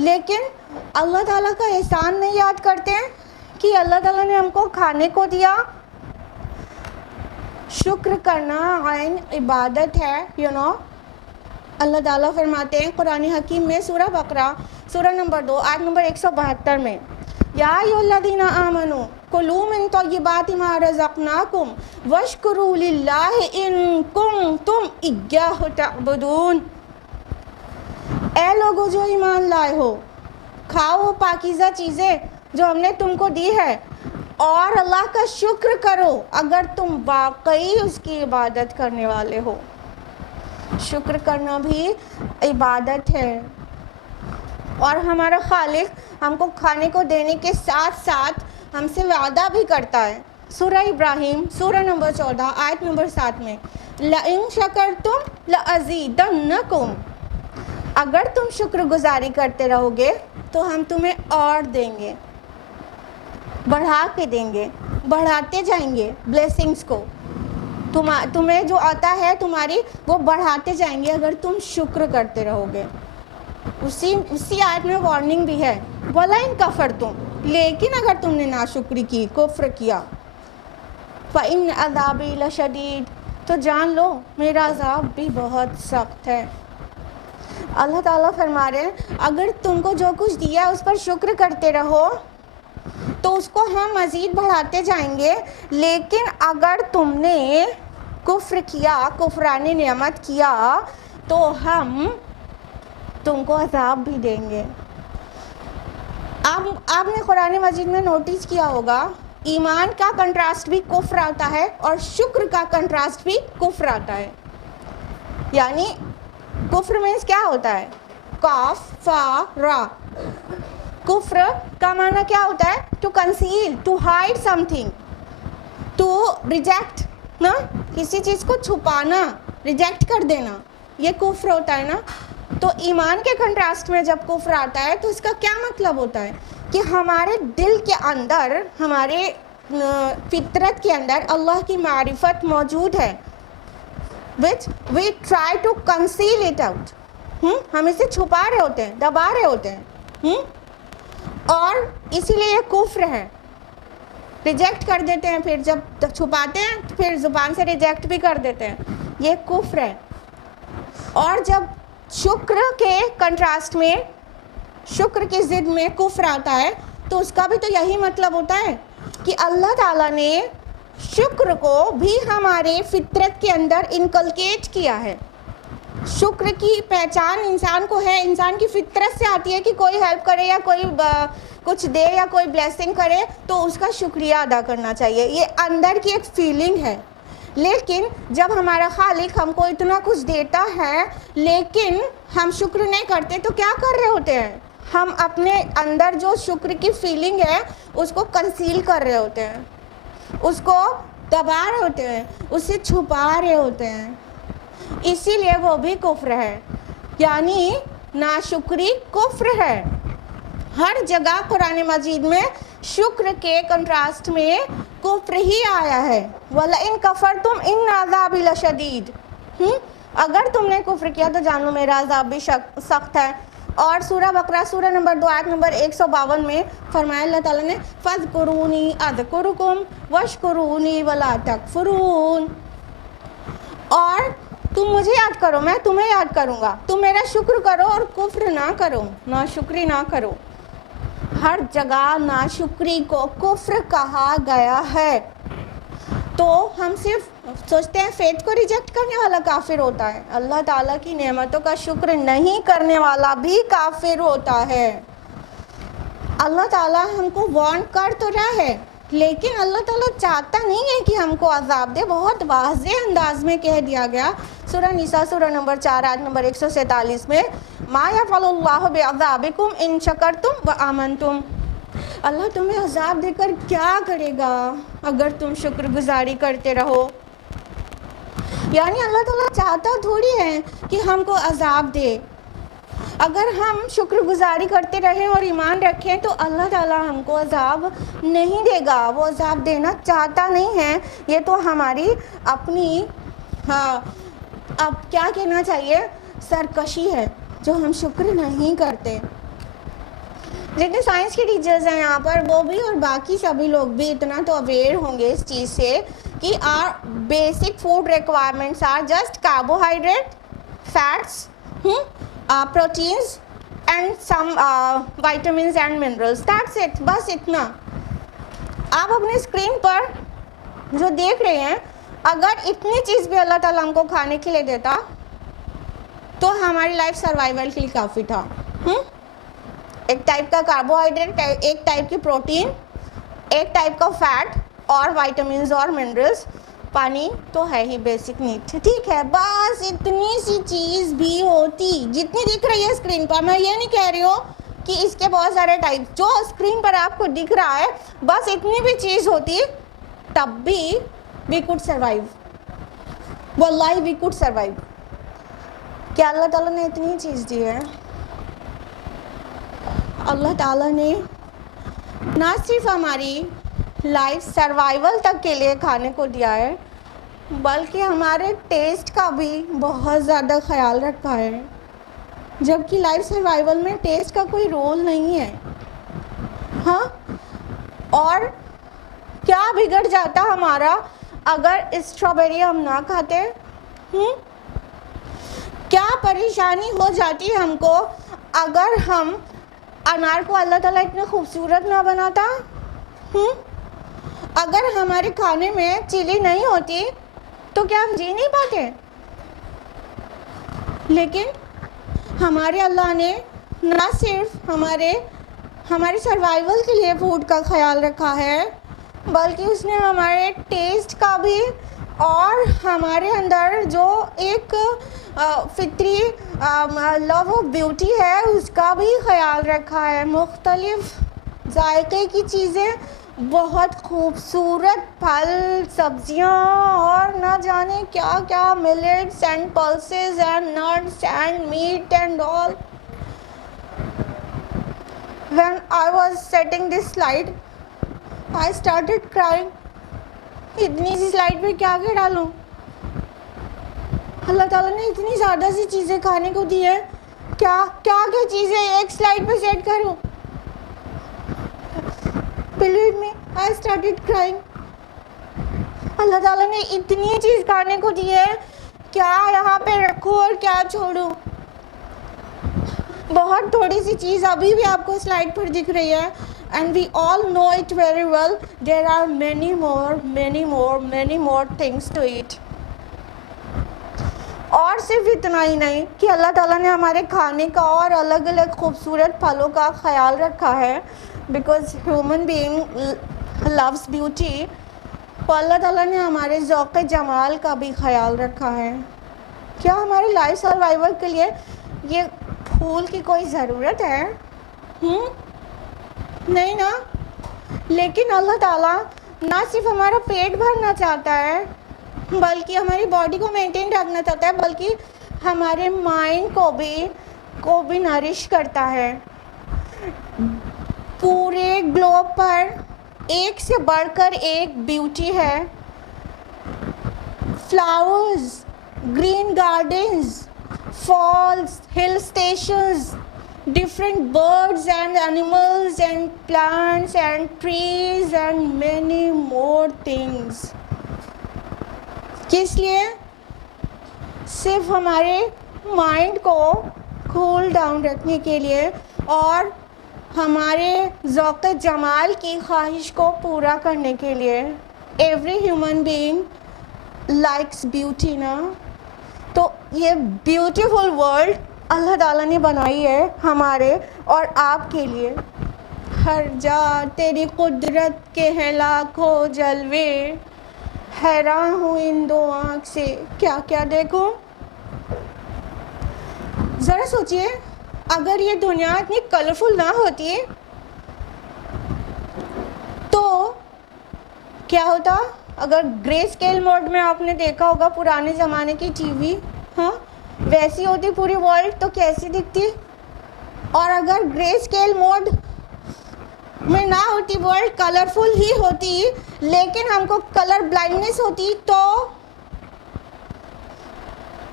लेकिन अल्लाह ताला का एहसान नहीं याद करते हैं कि अल्लाह ताला ने हमको खाने को दिया। शुक्र करना आइन इबादत है, अल्लाह ताला फरमाते हैं कुरान हकीम में सूरह बकरा सूरह नंबर 2 आयत नंबर 172 में, या अय्युहल्लज़ीना आमनू कुलू मिन तय्यिबाति मा रज़क़नाकुम वश्कुरू लिल्लाहि इन कुंतुम इय्याहु तअबुदून। ऐ लोगो जो ईमान लाए हो, खाओ वो पाकीज़ा चीज़ें जो हमने तुमको दी है और अल्लाह का शुक्र करो अगर तुम वाकई उसकी इबादत करने वाले हो। शुक्र करना भी इबादत है और हमारा खालिक हमको खाने को देने के साथ साथ हमसे वादा भी करता है। सूरह इब्राहिम सूरह नंबर 14 आयत नंबर 7 में, लइन शकरतुम लअज़ीदन्नकुम, अगर तुम शुक्रगुजारी करते रहोगे तो हम तुम्हें और देंगे, बढ़ा के देंगे, बढ़ाते जाएंगे ब्लेसिंग्स को। तुम्हें जो आता है तुम्हारी वो बढ़ाते जाएंगे अगर तुम शुक्र करते रहोगे। उसी आयत में वार्निंग भी है, वला इन कफर तुम, लेकिन अगर तुमने नाशुक्री की, कुफ्र किया, फ़इन अज़ाबी लशदीद, तो जान लो मेरा अज़ाब भी बहुत सख्त है। अल्लाह ताला फरमा रहे हैं अगर तुमको जो कुछ दिया है उस पर शुक्र करते रहो तो उसको हम मज़ीद बढ़ाते जाएंगे, लेकिन अगर तुमने कुफ्र किया, कुफरानी नेमत किया, तो हम तुमको अज़ाब भी देंगे। आपने कुरान मजीद में नोटिस किया होगा ईमान का कंट्रास्ट भी कुफ्र आता है और शुक्र का कंट्रास्ट भी कुफ्र आता है। यानी कुफ्र मीन्स क्या होता है? काफ फा रा। कुफ्र का माना क्या होता है? To conceal, to hide something, to reject ना, किसी चीज़ को छुपाना, रिजेक्ट कर देना, ये कुफ्र होता है ना। तो ईमान के कंट्रास्ट में जब कुफ्र आता है तो इसका क्या मतलब होता है कि हमारे दिल के अंदर, हमारे फितरत के अंदर अल्लाह की मारिफत मौजूद है, which we try to conceal it out. हम इसे छुपा रहे होते हैं, दबा रहे होते हैं, और इसीलिए ये कुफ्र है। रिजेक्ट कर देते हैं, फिर जब छुपाते हैं तो फिर ज़ुबान से रिजेक्ट भी कर देते हैं, ये कुफ्र है। और जब शुक्र के कंट्रास्ट में, शुक्र की ज़िद में कुफ्र आता है, तो उसका भी तो यही मतलब होता है कि अल्लाह ताला ने शुक्र को भी हमारे फितरत के अंदर इनकलकेट किया है। शुक्र की पहचान इंसान को है, इंसान की फितरत से आती है कि कोई हेल्प करे या कोई कुछ दे या कोई ब्लेसिंग करे तो उसका शुक्रिया अदा करना चाहिए, ये अंदर की एक फीलिंग है। लेकिन जब हमारा खालिक हमको इतना कुछ देता है लेकिन हम शुक्र नहीं करते तो क्या कर रहे होते हैं? हम अपने अंदर जो शुक्र की फीलिंग है उसको कंसील कर रहे होते हैं, उसको दबा रहे होते हैं, उसे छुपा रहे होते हैं, इसीलिए वो भी कुफ्र है। यानी नाशुक्री कुफ्र है। हर जगह कुरान मजीद में शुक्र के कंट्रास्ट में कुफ्र ही आया है। वला इन कफरतुम इन अज़ाबी लशदीद, अगर तुमने कुफ्र किया तो जान लो मेरा अज़ाब भी सख्त है। और सूरह बकरा सूरह नंबर 2 आयत नंबर 152 में फरमाया अल्लाह ताला ने फ़ज़कुरूनी अज़कुरुकुम वशकुरूनी वला तकफुरून, और तुम मुझे याद करो मैं तुम्हें याद करूँगा, तुम मेरा शुक्र करो और कुफ्र ना करो, नाशुक्री ना करो। हर जगह नाशुक्री को कुफ्र कहा गया है। तो हम सिर्फ सोचते हैं फेथ को रिजेक्ट करने वाला काफिर होता है, अल्लाह ताला की नेमतों का शुक्र नहीं करने वाला भी काफिर होता है। अल्लाह ताला हमको वार्न कर तो रहा है लेकिन अल्लाह ताला चाहता नहीं है कि हमको अजाब दे। बहुत वाज़ेह अंदाज में कह दिया गया सूरह निसा सूरह नंबर 4 आयत नंबर 147 में, मा यफ़अलुल्लाहु बिअज़ाबिकुम इन शकरतुम व आमनतुम, अल्लाह तुम्हें अजाब देकर क्या करेगा अगर तुम शुक्रगुजारी करते रहो। यानी अल्लाह ताला चाहता थोड़ी है कि हमको अजाब दे। अगर हम शुक्रगुजारी करते रहें और ईमान रखें तो अल्लाह ताला हमको अजाब नहीं देगा, वो अजाब देना चाहता नहीं है। ये तो हमारी अपनी, हाँ अब क्या कहना चाहिए, सरकशी है जो हम शुक्र नहीं करते। जितने साइंस के टीचर्स हैं यहाँ पर वो भी और बाकी सभी लोग भी इतना तो अवेयर होंगे इस चीज़ से कि our basic food requirements are just carbohydrate, fats, proteins and some vitamins and minerals, that's it, बस इतना। आप अपने स्क्रीन पर जो देख रहे हैं, अगर इतनी चीज़ भी अल्लाह ताला हमको खाने के लिए देता तो हमारी लाइफ सर्वाइवल के लिए काफ़ी था। एक टाइप का कार्बोहाइड्रेट, एक टाइप की प्रोटीन, एक टाइप का फैट और विटामिन्स और मिनरल्स, पानी तो है ही बेसिक नीड, ठीक है। बस इतनी सी चीज़ भी होती जितनी दिख रही है स्क्रीन पर, मैं ये नहीं कह रही हूँ कि इसके बहुत सारे टाइप, जो स्क्रीन पर आपको दिख रहा है बस इतनी भी चीज़ होती तब भी वी कुड सर्वाइव, वल्लाही वी कुड सर्वाइव। क्या अल्लाह ताला ने इतनी चीज़ दी है? अल्लाह ताला ने ना सिर्फ हमारी लाइफ सर्वाइवल तक के लिए खाने को दिया है बल्कि हमारे टेस्ट का भी बहुत ज़्यादा ख्याल रखा है, जबकि लाइफ सर्वाइवल में टेस्ट का कोई रोल नहीं है। हाँ, और क्या बिगड़ जाता हमारा अगर स्ट्रॉबेरी हम ना खाते? क्या परेशानी हो जाती हमको अगर हम अनार को अल्लाह ताला इतना खूबसूरत ना बनाता? अगर हमारे खाने में चिली नहीं होती तो क्या हम जी नहीं पाते? लेकिन हमारे अल्लाह ने ना सिर्फ हमारे सर्वाइवल के लिए फूड का ख्याल रखा है बल्कि उसने हमारे टेस्ट का भी और हमारे अंदर जो एक फितरी लव ऑफ ब्यूटी है उसका भी ख्याल रखा है। मुख्तलिफ जायके की चीज़ें, बहुत खूबसूरत फल, सब्जियां और ना जाने क्या क्या, millets and pulses and nuts and meat and all. When I was setting this slide, I started crying। इतनी सी स्लाइड में क्या क्या डालूं? अल्लाह ताला ने इतनी ज़्यादा सी चीज़ें खाने को दी है, क्या क्या क्या चीज़ें एक स्लाइड पे सेट करूँ? Believe me, I started crying. Allah ताला ने इतनी चीज़ खाने को दी है, क्या यहाँ पे रखूँ और क्या छोड़ूँ? बहुत थोड़ी सी चीज़ अभी भी आपको स्लाइड पर दिख रही है, and we all know it very well, there are many more things to eat। और सिर्फ इतना ही नहीं कि अल्लाह ताला ने हमारे खाने का और अलग अलग खूबसूरत फलों का ख्याल रखा है, because human being loves beauty, तो अल्लाह ताला ने हमारे ज़ौक़ जमाल का भी ख्याल रखा है। क्या हमारी लाइफ सर्वाइवल के लिए ये फूल की कोई ज़रूरत है? नहीं ना। लेकिन अल्लाह ताला ना सिर्फ हमारा पेट भरना चाहता है, बल्कि हमारी बॉडी को मेंटेन रखना चाहता है, बल्कि हमारे माइंड को भी नरिश करता है। पूरे ग्लोब पर एक से बढ़कर एक ब्यूटी है। Flowers, green gardens, falls, hill stations, different birds and animals and plants and trees and many more things। किस लिए? सिर्फ हमारे माइंड को कूल डाउन रखने के लिए और हमारे ज़ौक़ जमाल की ख्वाहिश को पूरा करने के लिए। Every human being likes beauty ना। तो ये ब्यूटीफुल वर्ल्ड अल्लाह ताला ने बनाई है हमारे और आपके लिए। हर जा तेरी कुदरत के हैं लाखों जलवे, हैरान हूँ इन दो आँख से क्या क्या देखो। ज़रा सोचिए, अगर ये दुनिया इतनी कलरफुल ना होती तो क्या होता? अगर ग्रे स्केल मोड में आपने देखा होगा पुराने ज़माने की टीवी, हाँ, वैसी होती पूरी वर्ल्ड तो कैसी दिखती? और अगर ग्रे स्केल मोड में ना होती वर्ल्ड, कलरफुल ही होती, लेकिन हमको कलर ब्लाइंडनेस होती, तो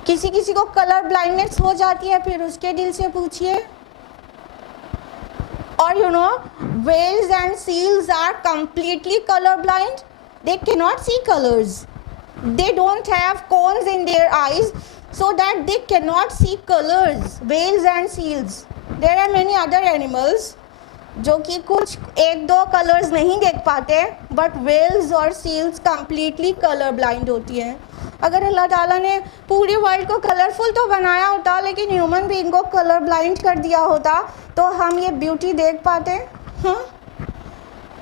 किसी किसी को कलर ब्लाइंडनेस हो जाती है, फिर उसके दिल से पूछिए। और you know, whales and seals are completely color blind. They cannot see colors. They don't have cones in their eyes, so that they cannot see colors. Whales and seals. There are many other animals जो कि कुछ एक दो कलर्स नहीं देख पाते, बट whales और seals completely color blind होती हैं। अगर अल्लाह ताला ने पूरी वर्ल्ड को कलरफुल तो बनाया होता, लेकिन ह्यूमन बीइंग को कलर ब्लाइंड कर दिया होता, तो हम ये ब्यूटी देख पाते? हाँ।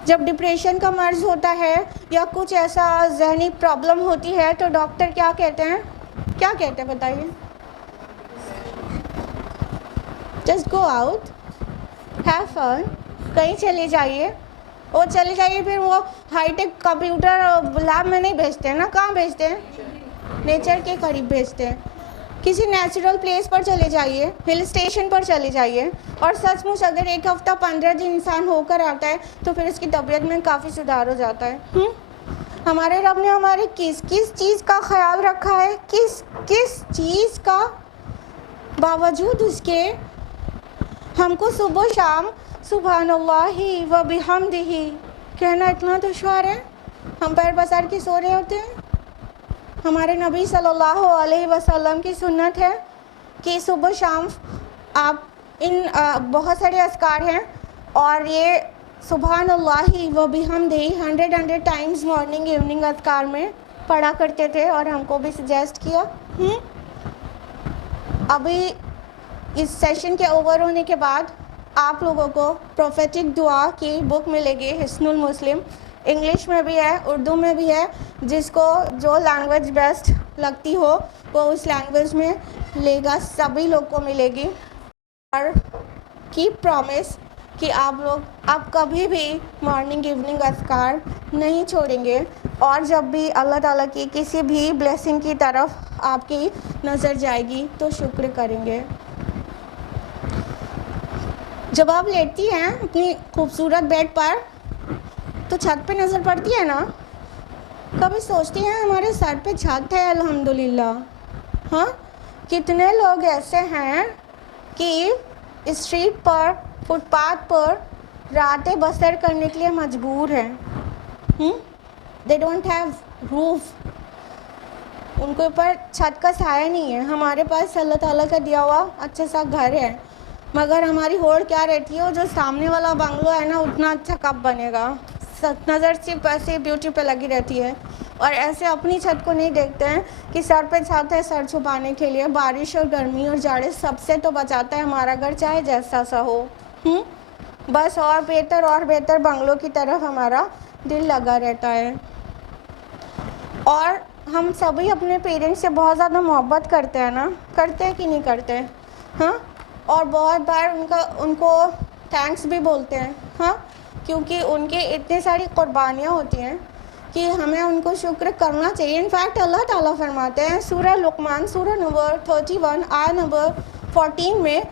जब डिप्रेशन का मर्ज होता है या कुछ ऐसा जहनी प्रॉब्लम होती है, तो डॉक्टर क्या कहते हैं? क्या कहते हैं बताइए? Just go out, have fun, कहीं चले जाइए। और चले जाइए, फिर वो हाईटेक कंप्यूटर लैब में नहीं भेजते हैं ना, कहाँ भेजते हैं? नेचर के करीब भेजते हैं। किसी नेचुरल प्लेस पर चले जाइए, हिल स्टेशन पर चले जाइए, और सचमुच अगर एक हफ्ता 15 दिन इंसान होकर आता है तो फिर उसकी तबीयत में काफ़ी सुधार हो जाता है। हमारे रब ने हमारे किस किस चीज़ का ख्याल रखा है, किस किस चीज़ का, बावजूद उसके हमको सुबह शाम सुभानअल्लाहि व बिहम्दिही कहना इतना दुश्वार है। हम पैर पसार के सो रहे होते हैं। हमारे नबी सल्लल्लाहु अलैहि वसल्लम की सुन्नत है कि सुबह शाम आप इन बहुत सारे अस्कार हैं, और ये सुभानअल्लाहि व बिहम्दिही 100 टाइम्स मॉर्निंग इवनिंग अस्कार में पढ़ा करते थे, और हमको भी सजेस्ट किया। अभी इस सेशन के ओवर होने के बाद आप लोगों को प्रोफेटिक दुआ की बुक मिलेगी, हिस्नुल मुस्लिम। इंग्लिश में भी है, उर्दू में भी है, जिसको जो लैंग्वेज बेस्ट लगती हो वो उस लैंग्वेज में लेगा, सभी लोग को मिलेगी। और कीप प्रॉमिस कि आप लोग अब कभी भी मॉर्निंग इवनिंग अस्कार नहीं छोड़ेंगे, और जब भी अल्लाह ताला की किसी भी ब्लेसिंग की तरफ आपकी नज़र जाएगी तो शुक्र करेंगे। जब आप लेटती हैं अपनी खूबसूरत बेड पर, तो छत पे नज़र पड़ती है ना, कभी सोचती हैं हमारे सर पे छत है अल्हम्दुलिल्लाह, हाँ, कितने लोग ऐसे हैं कि स्ट्रीट पर, फुटपाथ पर रातें बसर करने के लिए मजबूर हैं। दे डोंट हैव रूफ, उनके ऊपर छत का साया नहीं है। हमारे पास अल्लाह ताला का दिया हुआ अच्छा सा घर है, मगर हमारी होड़ क्या रहती है, वो जो सामने वाला बंगलो है ना, उतना अच्छा कब बनेगा। नज़र सिर्फ ऐसे ब्यूटी पे लगी रहती है, और ऐसे अपनी छत को नहीं देखते हैं कि सर पे छत है, सर छुपाने के लिए। बारिश और गर्मी और जाड़े सबसे तो बचाता है हमारा घर, चाहे जैसा सा हो। बस और बेहतर बंगलों की तरफ हमारा दिल लगा रहता है। और हम सभी अपने पेरेंट्स से बहुत ज़्यादा मोहब्बत करते हैं ना, करते हैं कि नहीं करते? हाँ, और बहुत बार उनको थैंक्स भी बोलते हैं। हाँ, क्योंकि उनके इतनी सारी कुर्बानियाँ होती हैं कि हमें उनको शुक्र करना चाहिए। इनफैक्ट अल्लाह ताला फरमाते हैं सूरह लुकमान, सूरह नंबर 31 आयत नंबर 14 में,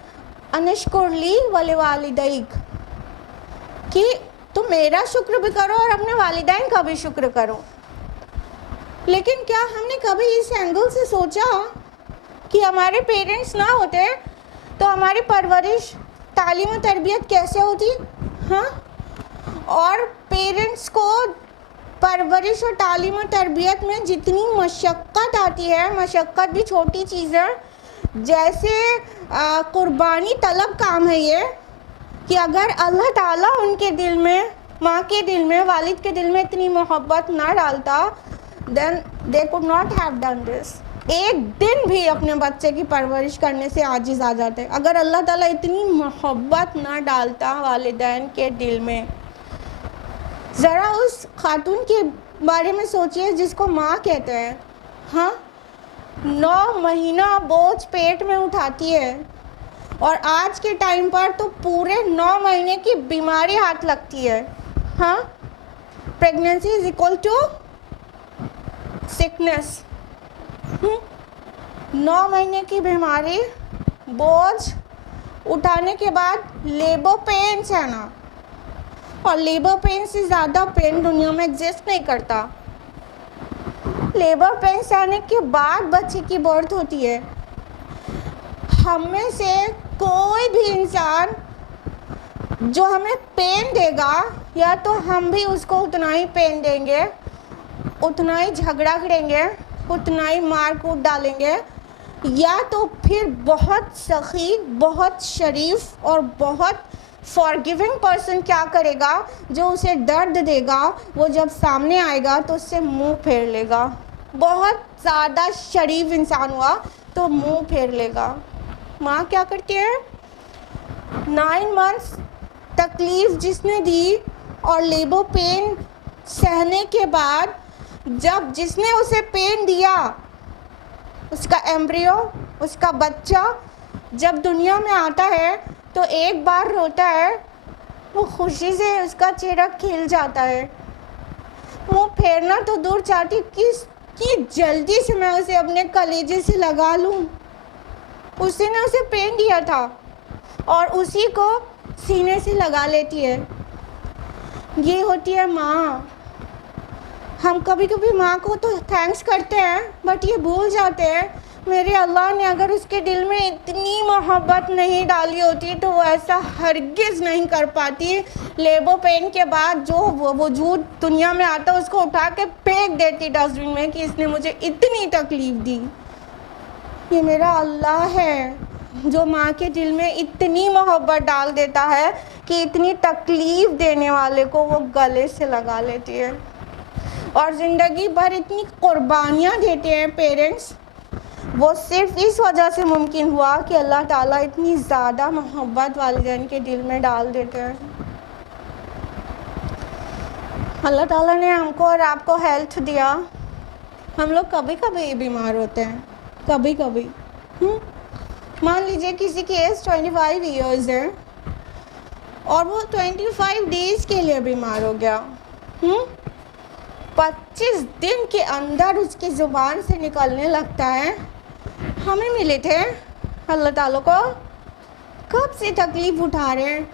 अनश्कुरली वले वालिदैक, कि तुम मेरा शुक्र भी करो और अपने वालिदैन का भी शुक्र करो। लेकिन क्या हमने कभी इस एंगल से सोचा कि हमारे पेरेंट्स ना होते तो हमारी परवरिश, तालीम और तरबियत कैसे होती? हाँ, और पेरेंट्स को परवरिश और तालीम और तरबियत में जितनी मशक्क़त आती है, मशक्क़त भी छोटी चीज़ है, जैसे कुर्बानी तलब काम है ये, कि अगर अल्लाह ताला उनके दिल में, माँ के दिल में, वालिद के दिल में इतनी मोहब्बत ना डालता, then they could not have done this। एक दिन भी अपने बच्चे की परवरिश करने से आजिज़ आ जाते। अगर अल्लाह ताला इतनी मोहब्बत ना डालता वालिदैन के दिल में। ज़रा उस खातून के बारे में सोचिए जिसको माँ कहते हैं। हाँ, 9 महीना बोझ पेट में उठाती है, और आज के टाइम पर तो पूरे 9 महीने की बीमारी हाथ लगती है। हाँ, pregnancy is equal to sickness. 9 महीने की बीमारी, बोझ उठाने के बाद लेबर पेन्स है ना, और लेबर पेन से ज़्यादा पेन दुनिया में एग्जिस्ट नहीं करता। लेबर पेन्स आने के बाद बच्चे की बर्थ होती है। हम में से कोई भी इंसान जो हमें पेन देगा, या तो हम भी उसको उतना ही पेन देंगे, उतना ही झगड़ा करेंगे, उतना ही मार कूट डालेंगे, या तो फिर बहुत सखी, बहुत शरीफ और बहुत फॉरगिविंग पर्सन क्या करेगा, जो उसे दर्द देगा वो जब सामने आएगा तो उससे मुंह फेर लेगा। बहुत ज़्यादा शरीफ इंसान हुआ तो मुंह फेर लेगा। माँ क्या करती है? 9 मंथ्स तकलीफ़ जिसने दी और लेबर पेन सहने के बाद, जब जिसने उसे पेन दिया, उसका एम्ब्रियो, उसका बच्चा जब दुनिया में आता है तो एक बार रोता है, वो खुशी से उसका चेहरा खिल जाता है। मुँह फेरना तो दूर चाहती कि जल्दी से मैं उसे अपने कलेजे से लगा लूँ। उसी ने उसे पेन दिया था और उसी को सीने से लगा लेती है। ये होती है माँ। हम कभी कभी माँ को तो थैंक्स करते हैं, बट ये भूल जाते हैं मेरे अल्लाह ने अगर उसके दिल में इतनी मोहब्बत नहीं डाली होती तो वो ऐसा हरगिज़ नहीं कर पाती। लेबर पेन के बाद जो वजूद दुनिया में आता उसको उठा के फेंक देती डस्टबिन में कि इसने मुझे इतनी तकलीफ़ दी। ये मेरा अल्लाह है जो माँ के दिल में इतनी मोहब्बत डाल देता है कि इतनी तकलीफ़ देने वाले को वो गले से लगा लेती है। और ज़िंदगी भर इतनी कुर्बानियाँ देते हैं पेरेंट्स, वो सिर्फ इस वजह से मुमकिन हुआ कि अल्लाह ताला इतनी ज़्यादा मोहब्बत वालिदैन के दिल में डाल देते हैं। अल्लाह ताला ने हमको और आपको हेल्थ दिया। हम लोग कभी कभी बीमार होते हैं, कभी कभी। मान लीजिए किसी की एज 25 ईयर्स है और वो 25 डेज़ के लिए बीमार हो गया। 25 दिन के अंदर उसकी ज़ुबान से निकलने लगता है, हमें मिले थे अल्लाह ताला को कब से तकलीफ़ उठा रहे हैं,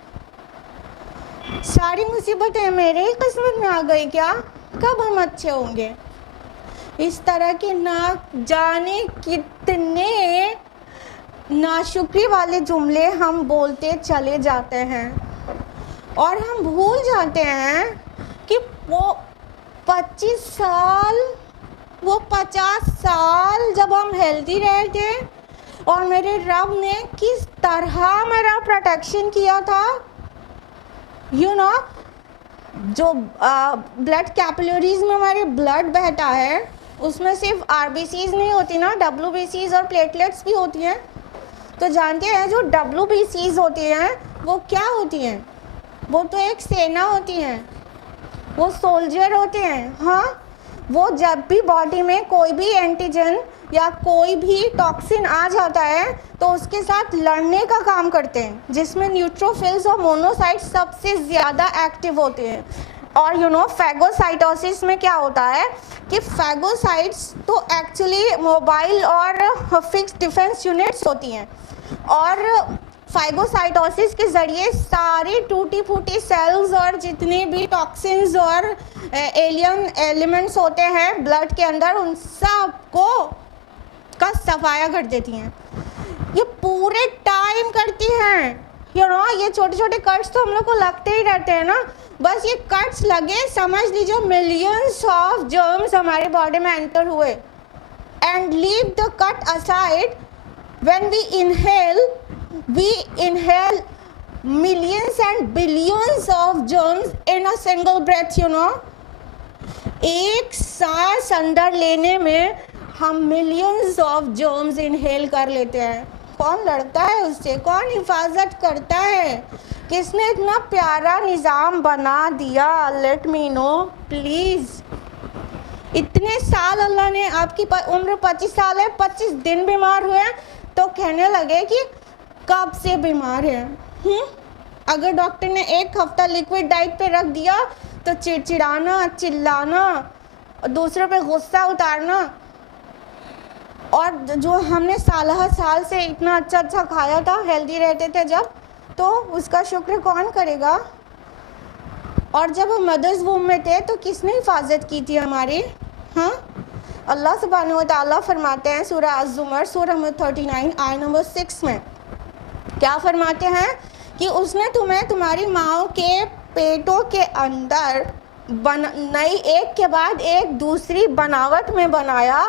सारी मुसीबतें मेरे ही किस्मत में आ गई क्या, कब हम अच्छे होंगे। इस तरह के ना जाने कितने नाशुक्री वाले जुमले हम बोलते चले जाते हैं और हम भूल जाते हैं कि वो 25 साल, वो 50 साल जब हम हेल्दी रहे थे और मेरे रब ने किस तरह मेरा प्रोटेक्शन किया था। यू नो, जो ब्लड कैपिलरीज में हमारे ब्लड बहता है उसमें सिर्फ आरबीसीज नहीं होती ना, डब्ल्यूबीसीज और प्लेटलेट्स भी होती हैं। तो जानते हैं जो WBCs होती हैं वो क्या होती हैं? वो तो एक सेना होती हैं, वो सोल्जर होते हैं। हाँ, वो जब भी बॉडी में कोई भी एंटीजन या कोई भी टॉक्सिन आ जाता है तो उसके साथ लड़ने का काम करते हैं, जिसमें न्यूट्रोफिल्स और मोनोसाइट्स सबसे ज़्यादा एक्टिव होते हैं। और यू नो, फैगोसाइटोसिस में क्या होता है कि फैगोसाइट्स तो एक्चुअली मोबाइल और फिक्स डिफेंस यूनिट्स होती हैं और फाइगोसाइटोसिस के ज़रिए सारी टूटी फूटी सेल्स और जितने भी टॉक्सिन्स और एलियन एलिमेंट्स होते हैं ब्लड के अंदर उन सब को का सफाया कर देती हैं। ये पूरे टाइम करती हैं। यू नो, ये छोटे छोटे कट्स तो हम लोग को लगते ही रहते हैं ना, बस ये कट्स लगे समझ लीजिए मिलियंस ऑफ जर्म्स हमारे बॉडी में एंटर हुए। And leave the cut aside, when we inhale millions and billions of germs in a single breath, you know। एक सांस अंदर लेने में हम मिलियंस ऑफ जर्म्स इनहेल कर लेते हैं। कौन लड़ता है उससे? कौन हिफाजत करता है? किसने इतना प्यारा निज़ाम बना दिया? Let me know please. इतने साल अल्लाह ने, आपकी उम्र 25 साल है, 25 दिन बीमार हुए हैं तो कहने लगे कि कब से बीमार है। अगर डॉक्टर ने एक हफ्ता लिक्विड डाइट पे रख दिया तो चिड़चिड़ाना, चिल्लाना, दूसरों पे गुस्सा उतारना। और जो हमने साल से इतना अच्छा अच्छा खाया था, हेल्दी रहते थे जब, तो उसका शुक्र कौन करेगा? और जब हम मदर्स वूम में थे तो किसने हिफाजत की थी हमारी? हाँ, अल्लाह सुब्हानहू व तआला फरमाते हैं सूरह अज़्ज़ुमर सूरह नंबर 39 आयत नंबर 6 में, क्या फरमाते हैं कि उसने तुम्हें तुम्हारी माँ के पेटों के अंदर नई एक के बाद एक दूसरी बनावट में बनाया,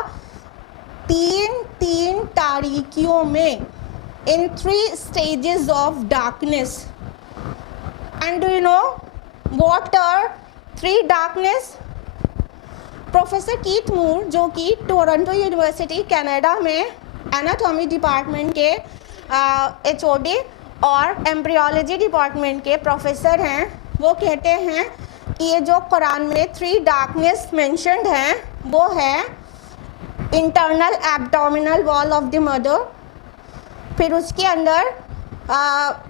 तीन तारीकियों में, इन 3 stages of darkness। And do you know what are 3 darkness? Professor Keith Moore, जो कि टोरंटो यूनिवर्सिटी कनाडा में एनाटॉमी डिपार्टमेंट के HOD और एम्ब्रियोलॉजी डिपार्टमेंट के प्रोफेसर हैं, वो कहते हैं कि ये जो कुरान में 3 डार्कनेस मेंशन्ड हैं वो है internal abdominal wall of the mother, फिर उसके अंदर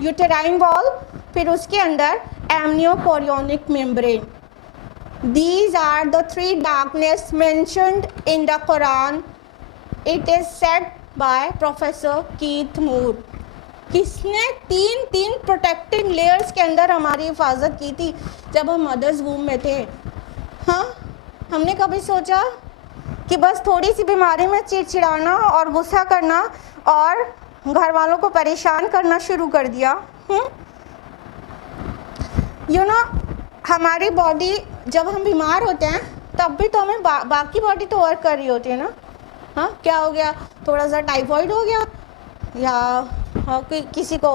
यूटेराइन वॉल, फिर उसके अंदर एमनियोकोरियोनिक membrane. These are the 3 darkness mentioned in the Quran. It is said by Professor Keith Moore। किसने 3 प्रोटेक्टिंग लेयर्स के अंदर हमारी हिफाजत की थी जब हम मदर्स वूम में थे? हाँ, हमने कभी सोचा कि बस थोड़ी सी बीमारी में चिड़चिड़ाना और गुस्सा करना और घर वालों को परेशान करना शुरू कर दिया? यू नो, हमारी बॉडी जब हम बीमार होते हैं तब भी तो हमें बाकी बॉडी तो वर्क कर रही होती है ना। हाँ, क्या हो गया? थोड़ा सा टाइफाइड हो गया या किसी को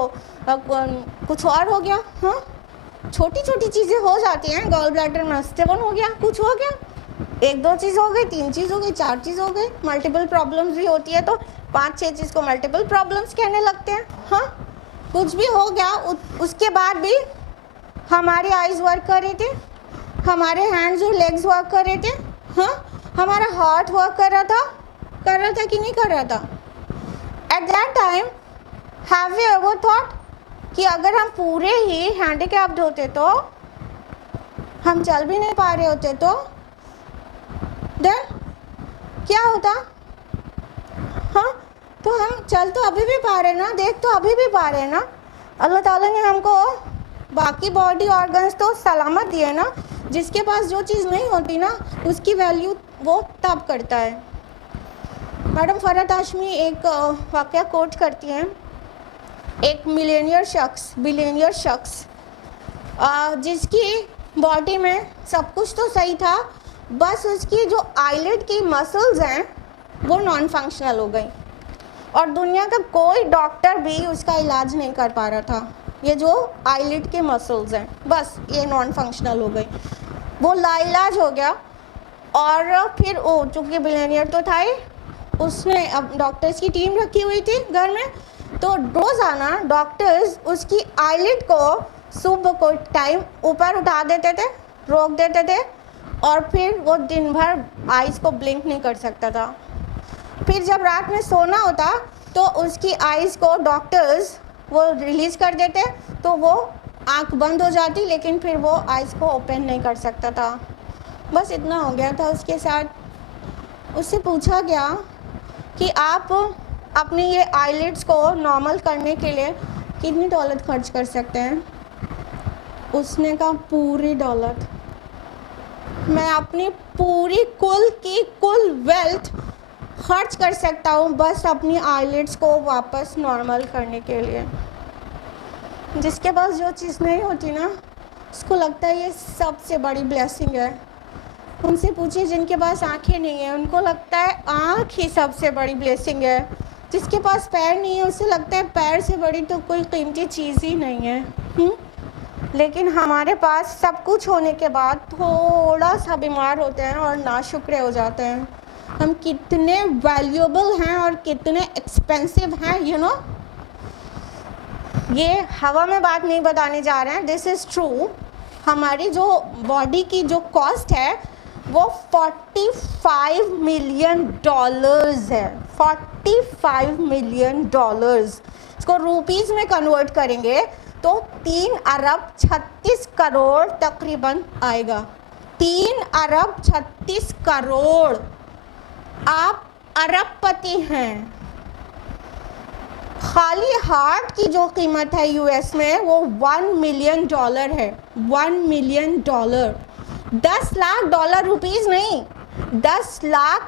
कुछ और हो गया। हाँ, छोटी छोटी चीज़ें हो जाती हैं, गॉल ब्लैडर में स्टोन हो गया, कुछ हो गया, 1-2 चीज़ हो गई, 3 चीज़ हो गई, 4 चीज़ हो गई, मल्टीपल प्रॉब्लम्स भी होती है तो 5-6 चीज़ को मल्टीपल प्रॉब्लम्स कहने लगते हैं। हाँ, कुछ भी हो गया, उसके बाद भी हमारी आइज़ वर्क कर रही थी, हमारे हैंड्स और लेग्स वर्क कर रहे थे। हाँ, हमारा हार्ट वर्क कर रहा था कि नहीं कर रहा था? At that time have you ever thought कि अगर हम पूरे ही हैंडीकैप्ड होते तो, हम चल भी नहीं पा रहे होते तो देन क्या होता? हाँ, तो हम चल तो अभी भी पा रहे ना, देख तो अभी भी पा रहे ना। अल्लाह ताला ने हमको बाकी बॉडी ऑर्गन्स तो सलामत दिए ना, जिसके पास जो चीज़ नहीं होती ना उसकी वैल्यू वो तब करता है। मैडम फरहत हाशमी एक वाक़या कोट करती हैं, एक बिलियनियर शख्स जिसकी बॉडी में सब कुछ तो सही था, बस उसकी जो आईलिड की मसल्स हैं वो नॉन फंक्शनल हो गई और दुनिया का कोई डॉक्टर भी उसका इलाज नहीं कर पा रहा था। ये जो आईलिड के मसल्स हैं बस ये नॉन फंक्शनल हो गई, वो लाइलाज हो गया। और फिर वो चूँकि बिलियनियर तो था ही, उसने अब डॉक्टर्स की टीम रखी हुई थी घर में, तो रोज़ाना डॉक्टर्स उसकी आईलिड को सुबह को टाइम ऊपर उठा देते थे, रोक देते थे और फिर वो दिन भर आइज़ को ब्लिंक नहीं कर सकता था। फिर जब रात में सोना होता तो उसकी आइज़ को डॉक्टर्स वो रिलीज़ कर देते तो वो आंख बंद हो जाती, लेकिन फिर वो आइज़ को ओपन नहीं कर सकता था। बस इतना हो गया था उसके साथ। उससे पूछा गया कि आप अपनी ये आईलिड्स को नॉर्मल करने के लिए कितनी दौलत खर्च कर सकते हैं? उसने कहा पूरी दौलत, मैं अपनी पूरी कुल वेल्थ खर्च कर सकता हूँ बस अपनी आईलिड्स को वापस नॉर्मल करने के लिए। जिसके पास जो चीज़ नहीं होती ना उसको लगता है ये सबसे बड़ी ब्लेसिंग है। उनसे पूछिए जिनके पास आंखें नहीं है, उनको लगता है आँख ही सबसे बड़ी ब्लेसिंग है। जिसके पास पैर नहीं है उसे लगता है पैर से बड़ी तो कोई कीमती चीज़ ही नहीं है। लेकिन हमारे पास सब कुछ होने के बाद थोड़ा सा बीमार होते हैं और नाशुक्र हो जाते हैं। हम कितने वैल्यूएबल हैं और कितने एक्सपेंसिव हैं, यू नो। ये हवा में बात नहीं बताने जा रहे हैं, दिस इज़ ट्रू। हमारी जो बॉडी की जो कॉस्ट है वो $45 मिलियन है। $45 मिलियन इसको रुपीज़ में कन्वर्ट करेंगे तो 3 अरब 36 करोड़ तकरीबन आएगा। 3 अरब 36 करोड़। आप अरबपति हैं। खाली हार्ट की जो कीमत है यूएस में वो $1 मिलियन है। $1 मिलियन, $10 लाख, रुपीज़ नहीं, $10 लाख।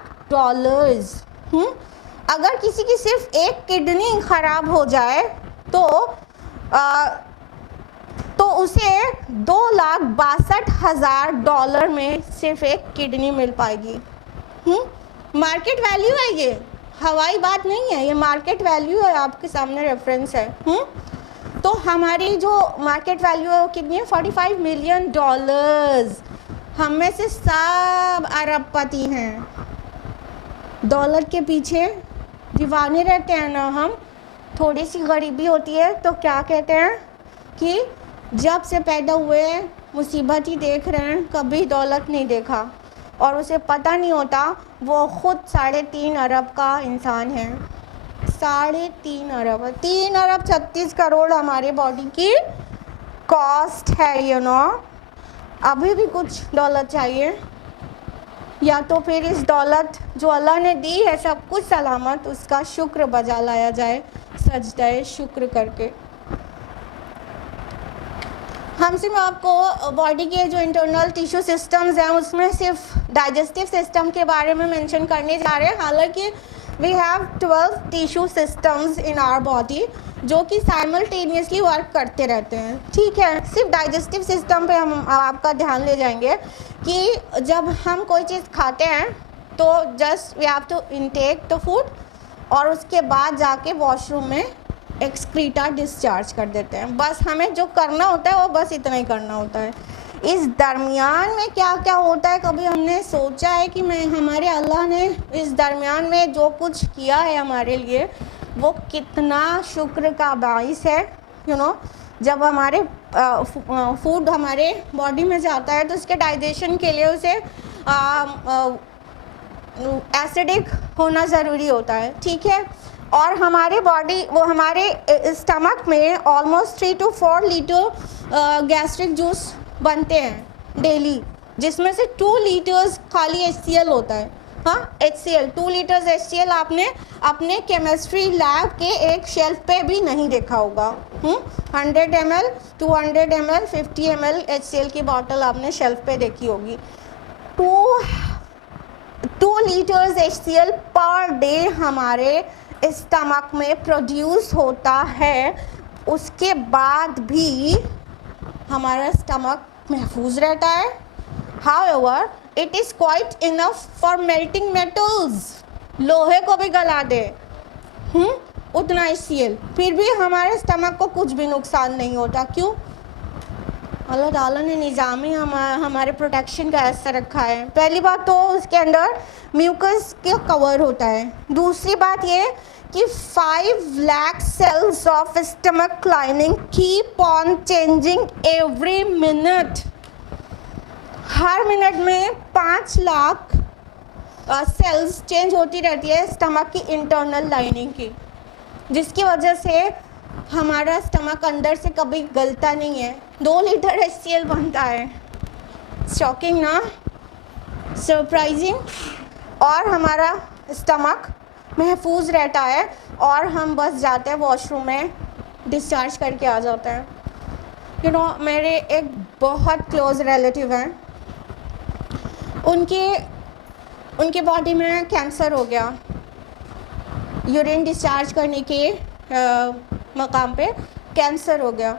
अगर किसी की सिर्फ एक किडनी खराब हो जाए तो उसे $2,62,000 में सिर्फ एक किडनी मिल पाएगी। मार्केट वैल्यू है ये, हवाई बात नहीं है, ये मार्केट वैल्यू है, आपके सामने रेफरेंस है। तो हमारी जो मार्केट वैल्यू है वो कितनी है? $45 मिलियन। हम में से सब अरबपति हैं, दौलत के पीछे दीवाने रहते हैं ना हम। थोड़ी सी गरीबी होती है तो क्या कहते हैं कि जब से पैदा हुए मुसीबत ही देख रहे हैं, कभी दौलत नहीं देखा, और उसे पता नहीं होता वो खुद 3.5 अरब का इंसान है। 3.5 अरब, 3 अरब 36 करोड़ हमारे बॉडी की कॉस्ट है, यू नो। अभी भी कुछ दौलत चाहिए, या तो फिर इस दौलत जो अल्लाह ने दी है सब कुछ सलामत, उसका शुक्र बजा लाया जाए सजदाए शुक्र करके। हमसे मैं आपको बॉडी के जो इंटरनल टिश्यू सिस्टम्स हैं उसमें सिर्फ डाइजेस्टिव सिस्टम के बारे में मेंशन करने जा रहे हैं। हालांकि we have 12 tissue systems in our body जो कि साइमल्टेनियसली वर्क करते रहते हैं। ठीक है, सिर्फ डाइजेस्टिव सिस्टम पे हम आपका ध्यान ले जाएंगे कि जब हम कोई चीज़ खाते हैं तो just we have to intake the food और उसके बाद जाके वॉशरूम में एक्सक्रीटा डिस्चार्ज कर देते हैं। बस हमें जो करना होता है वो बस इतना ही करना होता है। इस दरमियान में क्या क्या होता है कभी हमने सोचा है कि हमारे अल्लाह ने इस दरमियान में जो कुछ किया है हमारे लिए वो कितना शुक्र का बाइस है, यू नो। जब हमारे फूड हमारे बॉडी में जाता है तो उसके डाइजेशन के लिए उसे एसिडिक होना ज़रूरी होता है। ठीक है, और हमारे बॉडी वो हमारे स्टमक में almost 3 to 4 litre gastric juice बनते हैं डेली, जिसमें से 2 लीटर्स खाली HCl होता है। हाँ HCl 2 लीटर्स HCl आपने अपने केमिस्ट्री लैब के एक शेल्फ पे भी नहीं देखा होगा। 100 ml 200 ml 50 ml HCl की बॉटल आपने शेल्फ पे देखी होगी। 2 लीटर्स HCl पर डे हमारे स्टमक में प्रोड्यूस होता है, उसके बाद भी हमारा स्टमक महफूज रहता है। However, it is quite enough for melting metals, लोहे को भी गला दे उतना HCl, फिर भी हमारे स्टमक को कुछ भी नुकसान नहीं होता। क्यों? अल्लाह ताला ने निज़ाम ही हमारे प्रोटेक्शन का ऐसा रखा है। पहली बात तो उसके अंदर म्यूकस का कवर होता है। दूसरी बात ये कि 5 lakh cells of stomach lining keep on changing every minute, हर मिनट में 5 लाख सेल्स चेंज होती रहती है स्टमक की इंटरनल लाइनिंग की, जिसकी वजह से हमारा स्टमक अंदर से कभी गलता नहीं है। 2 लीटर HCl बनता है। शॉकिंग ना, सरप्राइजिंग। और हमारा स्टमक महफूज रहता है और हम बस जाते हैं वॉशरूम में, डिस्चार्ज करके आ जाते हैं। यू नो, मेरे एक बहुत क्लोज रिलेटिव हैं, उनके बॉडी में कैंसर हो गया। यूरिन डिस्चार्ज करने के मकाम पे कैंसर हो गया।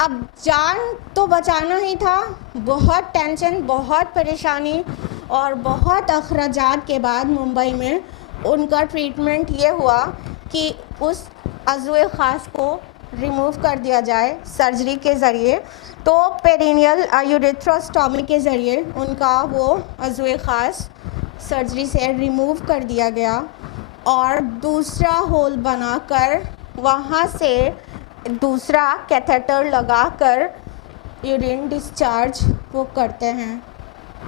अब जान तो बचाना ही था। बहुत टेंशन, बहुत परेशानी और बहुत अखराजात के बाद मुंबई में उनका ट्रीटमेंट ये हुआ कि उस अज़्वे ख़ास को रिमूव कर दिया जाए सर्जरी के ज़रिए। तो पेरिनियल यूरेथ्रोस्टॉमी के ज़रिए उनका वो अज़्वे ख़ास सर्जरी से रिमूव कर दिया गया और दूसरा होल बनाकर वहाँ से दूसरा कैथेटर लगाकर यूरिन डिस्चार्ज वो करते हैं।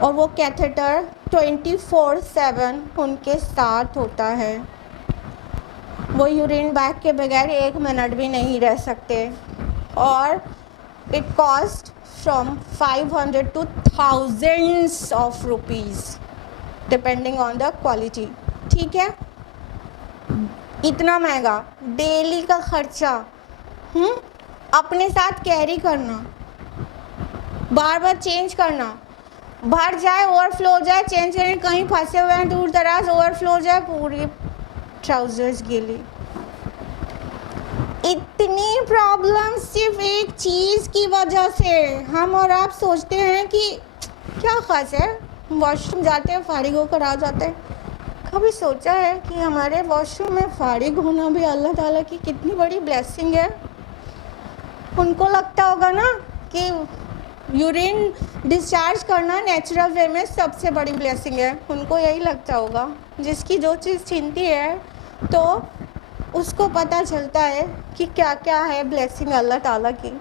और वो कैथेटर 24/7 उनके साथ होता है। वो यूरिन बैग के बगैर 1 मिनट भी नहीं रह सकते। और it cost from 500 to thousands of rupees depending on the quality. ठीक है, इतना महंगा डेली का खर्चा अपने साथ कैरी करना, बार बार चेंज करना, भर जाए ओवरफ्लो हो जाए, चेंज करने कहीं फंसे हुए हैं दूर दराज, ओवरफ्लो हो जाए, पूरी ट्राउजर्स गीली। इतनी प्रॉब्लम सिर्फ एक चीज़ की वजह से। हम और आप सोचते हैं कि क्या खास है, वॉशरूम जाते हैं फारिग होकर आ जाते हैं। कभी सोचा है कि हमारे वॉशरूम में फारिग होना भी अल्लाह ताला की कितनी बड़ी ब्लेसिंग है। उनको लगता होगा ना कि यूरिन डिस्चार्ज करना नेचुरल वे में सबसे बड़ी ब्लेसिंग है। उनको यही लगता होगा। जिसकी जो चीज़ चिंती है तो उसको पता चलता है कि क्या क्या है ब्लेसिंग अल्लाह ताला की।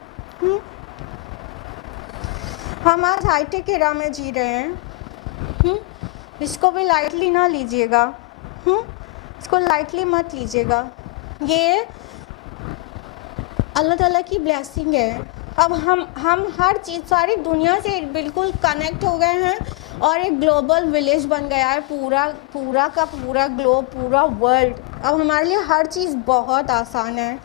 हम आज हाईटेक एरा में जी रहे हैं। इसको भी लाइटली ना लीजिएगा। इसको लाइटली मत लीजिएगा। ये अल्लाह ताला की ब्लेसिंग है। अब हम हर चीज़, सारी दुनिया से बिल्कुल कनेक्ट हो गए हैं और एक ग्लोबल विलेज बन गया है। पूरा का पूरा ग्लोब, पूरा वर्ल्ड। अब हमारे लिए हर चीज़ बहुत आसान है।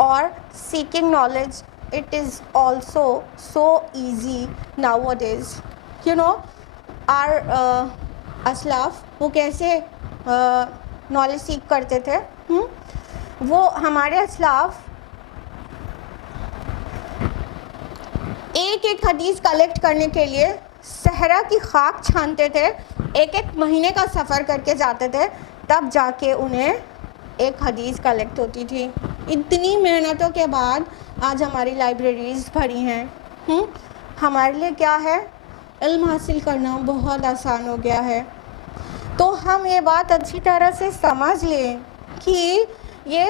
और seeking knowledge, it is also so easy nowadays. You know, our असलाफ वो कैसे नॉलेज सीख करते थे। वो हमारे असलाफ एक हदीस कलेक्ट करने के लिए सहरा की खाक छानते थे। एक महीने का सफ़र करके जाते थे, तब जाके उन्हें एक हदीस कलेक्ट होती थी। इतनी मेहनतों के बाद आज हमारी लाइब्रेरीज़ भरी हैं। हमारे लिए क्या है, इल्म हासिल करना बहुत आसान हो गया है। तो हम ये बात अच्छी तरह से समझ लें कि ये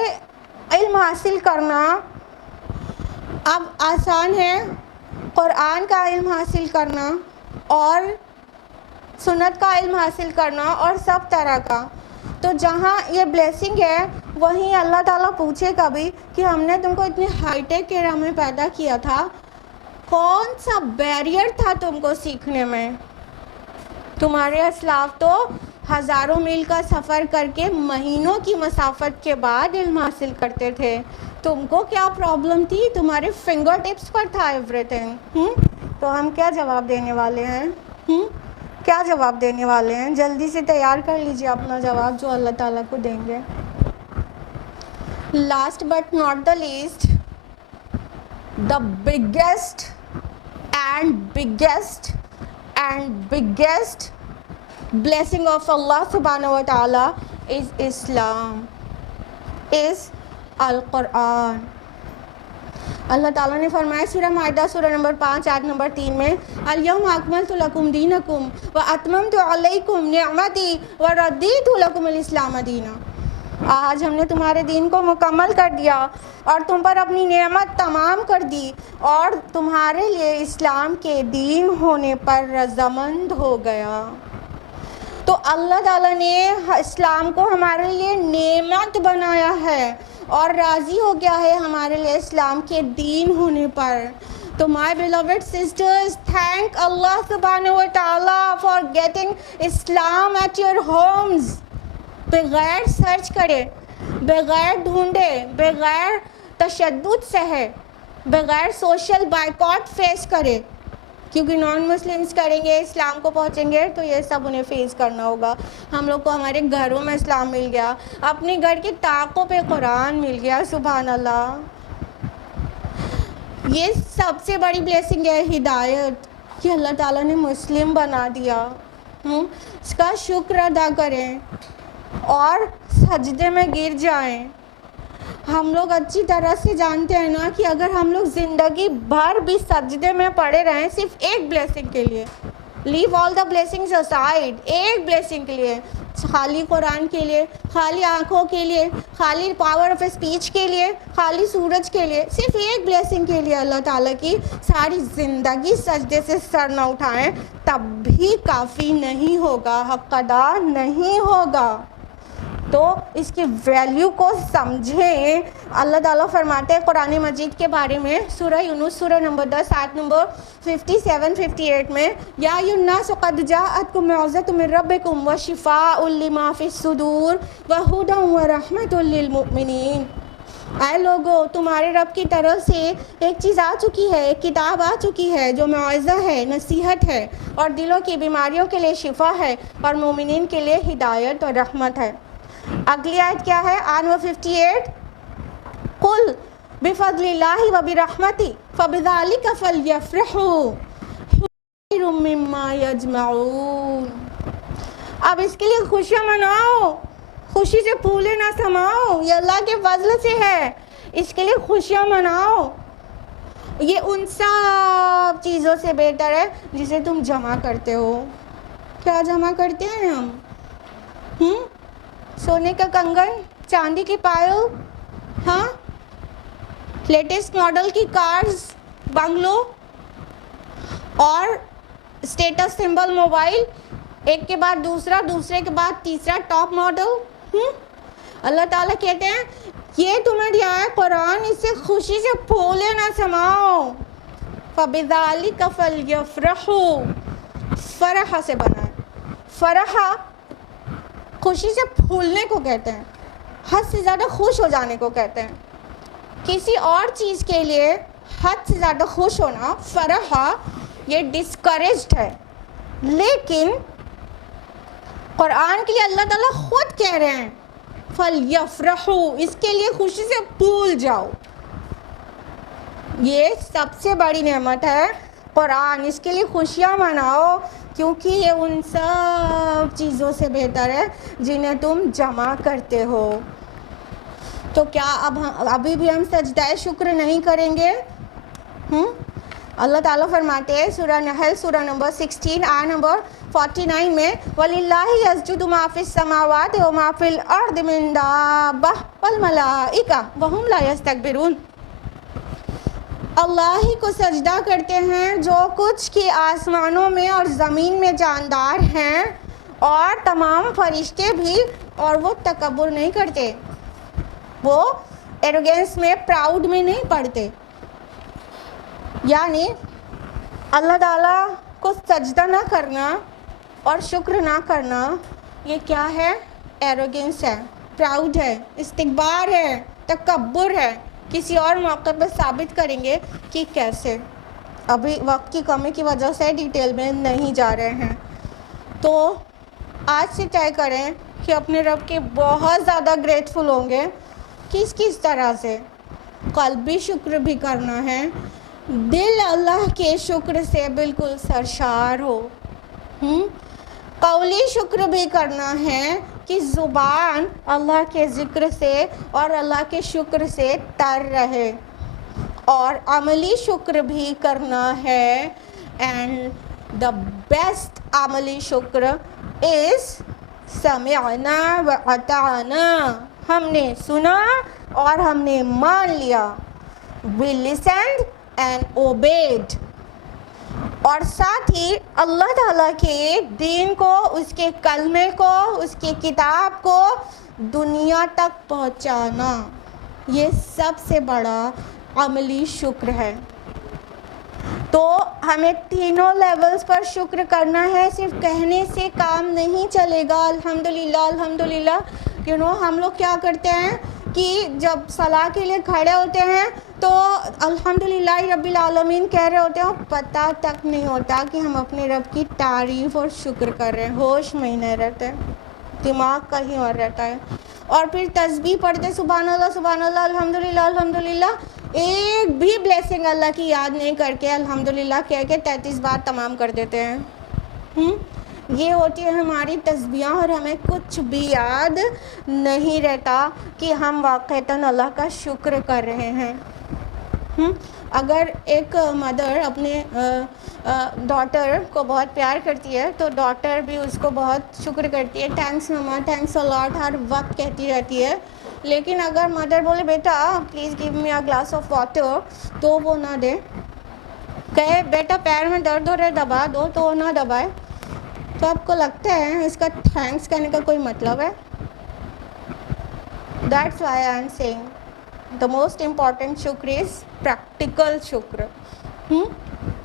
इल्म हासिल करना अब आसान है। कुरान का इल्म हासिल करना और सुन्नत का इल्म हासिल करना और सब तरह का। तो जहाँ ये ब्लेसिंग है वहीं अल्लाह ताला पूछे कभी कि हमने तुमको इतने हाईटेक एरा में पैदा किया था, कौन सा बैरियर था तुमको सीखने में। तुम्हारे असलाफ तो हज़ारों मील का सफ़र करके महीनों की मसाफत के बाद इल्म हासिल करते थे। तुमको क्या प्रॉब्लम थी? तुम्हारे फिंगर टिप्स पर था एवरीथिंग। तो हम क्या जवाब देने वाले हैं? क्या जवाब देने वाले हैं? जल्दी से तैयार कर लीजिए अपना जवाब जो अल्लाह ताला को देंगे। Last but not the least, the biggest and biggest blessing of Allah subhanahu wa ta'ala is Islam, is Al-Quran। अल्लाह ताला ने फरमाया सूरह माइदा सूरह नंबर 5 आयत नंबर 3 में, अल-यौमा अकमलतु लकुम दीनकुम व अतममतु अलैकुम निअमती व रदीतु लकुमुल इस्लाम दीना। आज हमने तुम्हारे दीन को मुकम्मल कर दिया और तुम पर अपनी नेमत तमाम कर दी और तुम्हारे लिए इस्लाम के दीन होने पर रज़ामंद हो गया। तो अल्लाह ताला ने इस्लाम को हमारे लिए नेमत बनाया है और राज़ी हो गया है हमारे लिए इस्लाम के दीन होने पर। तो माय बिलोवेड सिस्टर्स, थैंक अल्लाह सुब्हानहू व तआला for getting Islam at your homes. बग़ैर सर्च करे, बग़ैर ढूंढे, बग़ैर तशद्दुद सहे, बग़ैर सोशल बायकॉट फेस करे, क्योंकि नॉन मुस्लिम्स करेंगे, इस्लाम को पहुँचेंगे तो ये सब उन्हें फेस करना होगा। हम लोग को हमारे घरों में इस्लाम मिल गया, अपने घर की ताकों पे कुरान मिल गया, सुभान अल्लाह। ये सबसे बड़ी ब्लेसिंग है हिदायत कि अल्लाह ताला ने मुस्लिम बना दिया। इसका शुक्र अदा करें और सजदे में गिर जाएं। हम लोग अच्छी तरह से जानते हैं ना कि अगर हम लोग ज़िंदगी भर भी सजदे में पड़े रहें सिर्फ एक ब्लेसिंग के लिए, leave all the blessings aside, एक ब्लेसिंग के लिए, खाली कुरान के लिए, खाली आँखों के लिए, खाली पावर ऑफ स्पीच के लिए, खाली सूरज के लिए, सिर्फ एक ब्लेसिंग के लिए अल्लाह ताला की सारी ज़िंदगी सजदे से सर न उठाएं, तब भी काफ़ी नहीं होगा, हक़ अदा नहीं होगा। तो इसकी वैल्यू को समझें। अल्लाह ताला फरमाते हैं कुरान मजीद के बारे में सूरह यूनुस सूरह नंबर 10 आयत नंबर 57-58 में, या अय्युहन्नास क़द जाअतकुम मौइज़तुम मिन रब्बिकुम व शिफ़ाउन लिमा फ़िस्सुदूर व हुदन व रहमतुल लिल मुमिनीन। ऐ लोगो, तुम्हारे रब की तरफ से एक चीज़ आ चुकी है, एक किताब आ चुकी है जो मौइज़ा है, नसीहत है और दिलों की बीमारियों के लिए शिफा है और मोमिनीन के लिए हिदायत और रहमत है। अगली आयत क्या है? आन 58, कुल बिफज़लिल्लाहि व बिरहमति फबिज़ालिका फ़लयफ़रहू खैरुम मिम्मा यजमऊन। अब इसके लिए खुशियाँ मनाओ, खुशी से फूले ना समाओ, ये अल्लाह के फजल से है, इसके लिए खुशियाँ मनाओ। ये उन सब चीज़ों से बेहतर है जिसे तुम जमा करते हो। क्या जमा करते हैं हम? सोने का कंगन, चांदी की पायल, हाँ, लेटेस्ट मॉडल की कार्स, बंगलो और स्टेटस सिंबल मोबाइल, एक के बाद दूसरा, दूसरे के बाद तीसरा टॉप मॉडल। अल्लाह ताला कहते हैं ये तुम्हें दिया है कुरान, इससे खुशी से फूले ना समाओ। फबिज़ालिका फ़लयफ़रहू, फरह से बना है, फरह खुशी से फूलने को कहते हैं, हद से ज़्यादा खुश हो जाने को कहते हैं। किसी और चीज़ के लिए हद से ज़्यादा खुश होना, फरह, ये डिस्करेज्ड है। लेकिन कुरान के लिए अल्लाह ताला खुद कह रहे हैं फलयफ़रहू, इसके लिए खुशी से फूल जाओ। ये सबसे बड़ी नेमत है कुरान, इसके लिए खुशियाँ मनाओ क्योंकि ये उन सब चीज़ों से बेहतर है जिन्हें तुम जमा करते हो। तो क्या अभी भी हम सजदाए शुक्र नहीं करेंगे? अल्लाह ताला फरमाते हैं सूरह नहल सूरह नंबर 16 आयत नंबर 49 में, वलिल्लाहि यस्जुदु मा फिस समावाति व मा फिल अर्दि मिन दाब्बह वल मलाइका व हुम ला यस्तकबिरून। अल्लाह ही को सजदा करते हैं जो कुछ कि आसमानों में और ज़मीन में जानदार हैं, और तमाम फरिश्ते भी, और वो तकब्बुर नहीं करते, वो एरोगेंस में, प्राउड में नहीं पड़ते। यानी अल्लाह ताला को सजदा ना करना और शुक्र ना करना ये क्या है? एरोगेंस है, प्राउड है, इस्तिकबार है, तकब्बुर है। किसी और मौके पर साबित करेंगे कि कैसे। अभी वक्त की कमी की वजह से डिटेल में नहीं जा रहे हैं। तो आज से तय करें कि अपने रब के बहुत ज़्यादा ग्रेटफुल होंगे। किस किस तरह से? क़ल्बी शुक्र भी करना है, दिल अल्लाह के शुक्र से बिल्कुल सरशार हो। कौली शुक्र भी करना है कि ज़ुबान अल्लाह के ज़िक्र से और अल्लाह के शुक्र से तर रहे। और अमली शुक्र भी करना है। एंड द बेस्ट अमली शुक्र इज़ समिअना व अताना, हमने सुना और हमने मान लिया। We listened and obeyed. और साथ ही अल्लाह ताला के दीन को, उसके कलमे को, उसकी किताब को दुनिया तक पहुंचाना, ये सबसे बड़ा अमली शुक्र है। तो हमें तीनों लेवल्स पर शुक्र करना है। सिर्फ कहने से काम नहीं चलेगा। अल्हम्दुलिल्लाह अल्हम्दुलिल्लाह। हम लोग क्या करते हैं कि जब सलाह के लिए खड़े होते हैं तो अल्हम्दुलिल्लाह रब्बिल आलमीन कह रहे होते हैं, पता तक नहीं होता कि हम अपने रब की तारीफ़ और शुक्र कर रहे हैं। होश में ही नहीं रहते, दिमाग कहीं और रहता है। और फिर तस्बीह पढ़ते सुभान अल्लाह अल्हम्दुलिल्लाह अल्हम्दुलिल्लाह। एक भी ब्लेसिंग अल्लाह की याद नहीं करके अल्हम्दुलिल्लाह कह के 33 बार तमाम कर देते हैं। ये होती है हमारी तस्बीह और हमें कुछ भी याद नहीं रहता कि हम वाक़तन अल्लाह का शुक्र कर रहे हैं। अगर एक मदर अपने डॉटर को बहुत प्यार करती है तो डॉटर भी उसको बहुत शुक्र करती है, thanks mama, thanks a lot, हर वक्त कहती रहती है। लेकिन अगर मदर बोले बेटा please give me a glass of water, तो वो ना दे। कहे बेटा पैर में दर्द हो रहा है दबा दो, तो वो ना दबाए। तो आपको लगता है इसका थैंक्स कहने का कोई मतलब है? That's why I am saying the most important शुक्र इज़ प्रैक्टिकल शुक्र।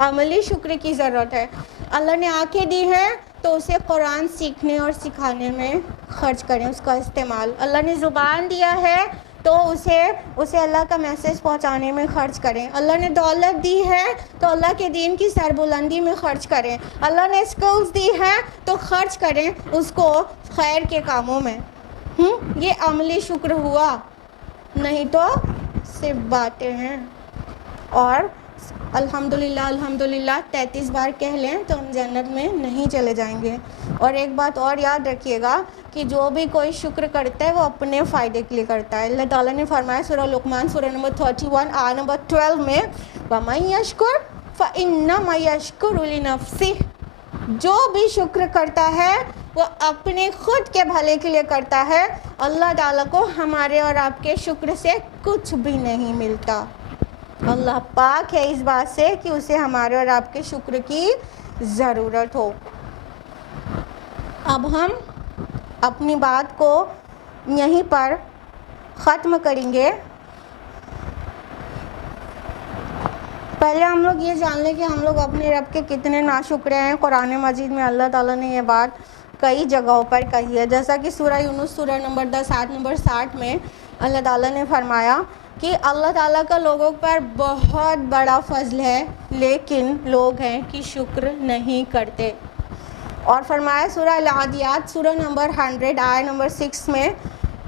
अमली शुक्र की ज़रूरत है। अल्लाह ने आंखें दी हैं तो उसे कुरान सीखने और सिखाने में खर्च करें, उसका इस्तेमाल। अल्लाह ने ज़ुबान दिया है तो उसे अल्लाह का मैसेज पहुंचाने में खर्च करें। अल्लाह ने दौलत दी है तो अल्लाह के दीन की सरबुलंदी में खर्च करें। अल्लाह ने स्किल्स दी है तो खर्च करें उसको खैर के कामों में। ये अमली शुक्र हुआ, नहीं तो सिर्फ बातें हैं। और अल्हम्दुलिल्लाह अल्हम्दुलिल्लाह 33 बार कह लें तो हम जन्नत में नहीं चले जाएंगे। और एक बात और याद रखिएगा कि जो भी कोई शुक्र करता है वो अपने फ़ायदे के लिए करता है। अल्लाह ताला ने फरमाया सूरह लुक़मान सूरह नंबर 31 आयत नंबर 12 में, वमन यशकुर फ़इन्नमा यशकुरु लिनफ़्सिह। जो भी शुक्र करता है वो अपने खुद के भले के लिए करता है। अल्लाह ताला को हमारे और आपके शुक्र से कुछ भी नहीं मिलता। अल्लाह पाक है इस बात से कि उसे हमारे और आपके शुक्र की ज़रूरत हो। अब हम अपनी बात को यहीं पर ख़त्म करेंगे। पहले हम लोग ये जान लें कि हम लोग अपने रब के कितने नाशुक्र हैं। कुरान मजीद में अल्लाह ताला ने ये बात कई जगहों पर कही है। जैसा कि सूरह यूनुस सूरह नंबर 10 आयत नंबर 60 में अल्लाह ताला ने फरमाया कि अल्लाह ताला का लोगों पर बहुत बड़ा फ़ज़ल है, लेकिन लोग हैं कि शुक्र नहीं करते। और फरमाया सूरह अल-आदियात सूरह नंबर 100 आयत नंबर 6 में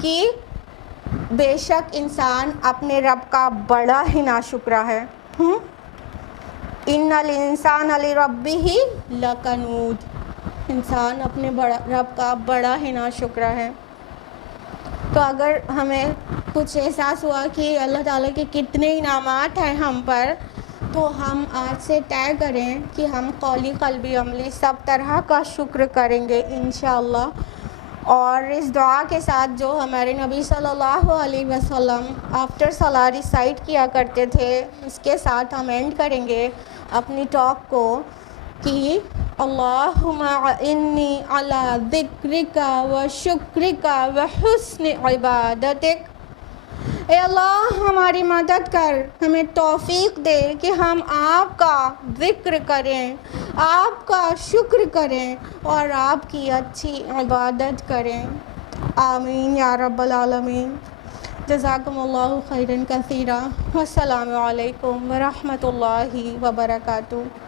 कि बेशक इंसान अपने रब का बड़ा ही नाशुक्रा है। इन्नल इंसान लिरब्बिही लकनूद। इंसान अपने रब का बड़ा ही नाशुक्रा है। तो अगर हमें कुछ एहसास हुआ कि अल्लाह ताला के कितने इनामात हैं हम पर, तो हम आज से तय करें कि हम कौली क़ल्बी अमली सब तरह का शुक्र करेंगे इंशाअल्लाह। और इस दुआ के साथ जो हमारे नबी सल्लल्लाहु अलैहि वसल्लम आफ्टर सलाह रिसाइट किया करते थे, इसके साथ हम एंड करेंगे अपनी टॉक को कि अल्लाहुम्मा इन्नी अला ज़िक्रिका व शुक्रिका व हुस्न इबादतिक ए अल्लाह हमारी मदद कर, हमें तौफीक दे कि हम आपका ज़िक्र करें, आपका शुक्र करें और आपकी अच्छी इबादत करें। आमीन या रब्बल आलमीन। जज़ाकुमुल्लाहु खैरन कसीरा। वस्सलामु अलैकुम व रहमतुल्लाहि व बरकातुहू।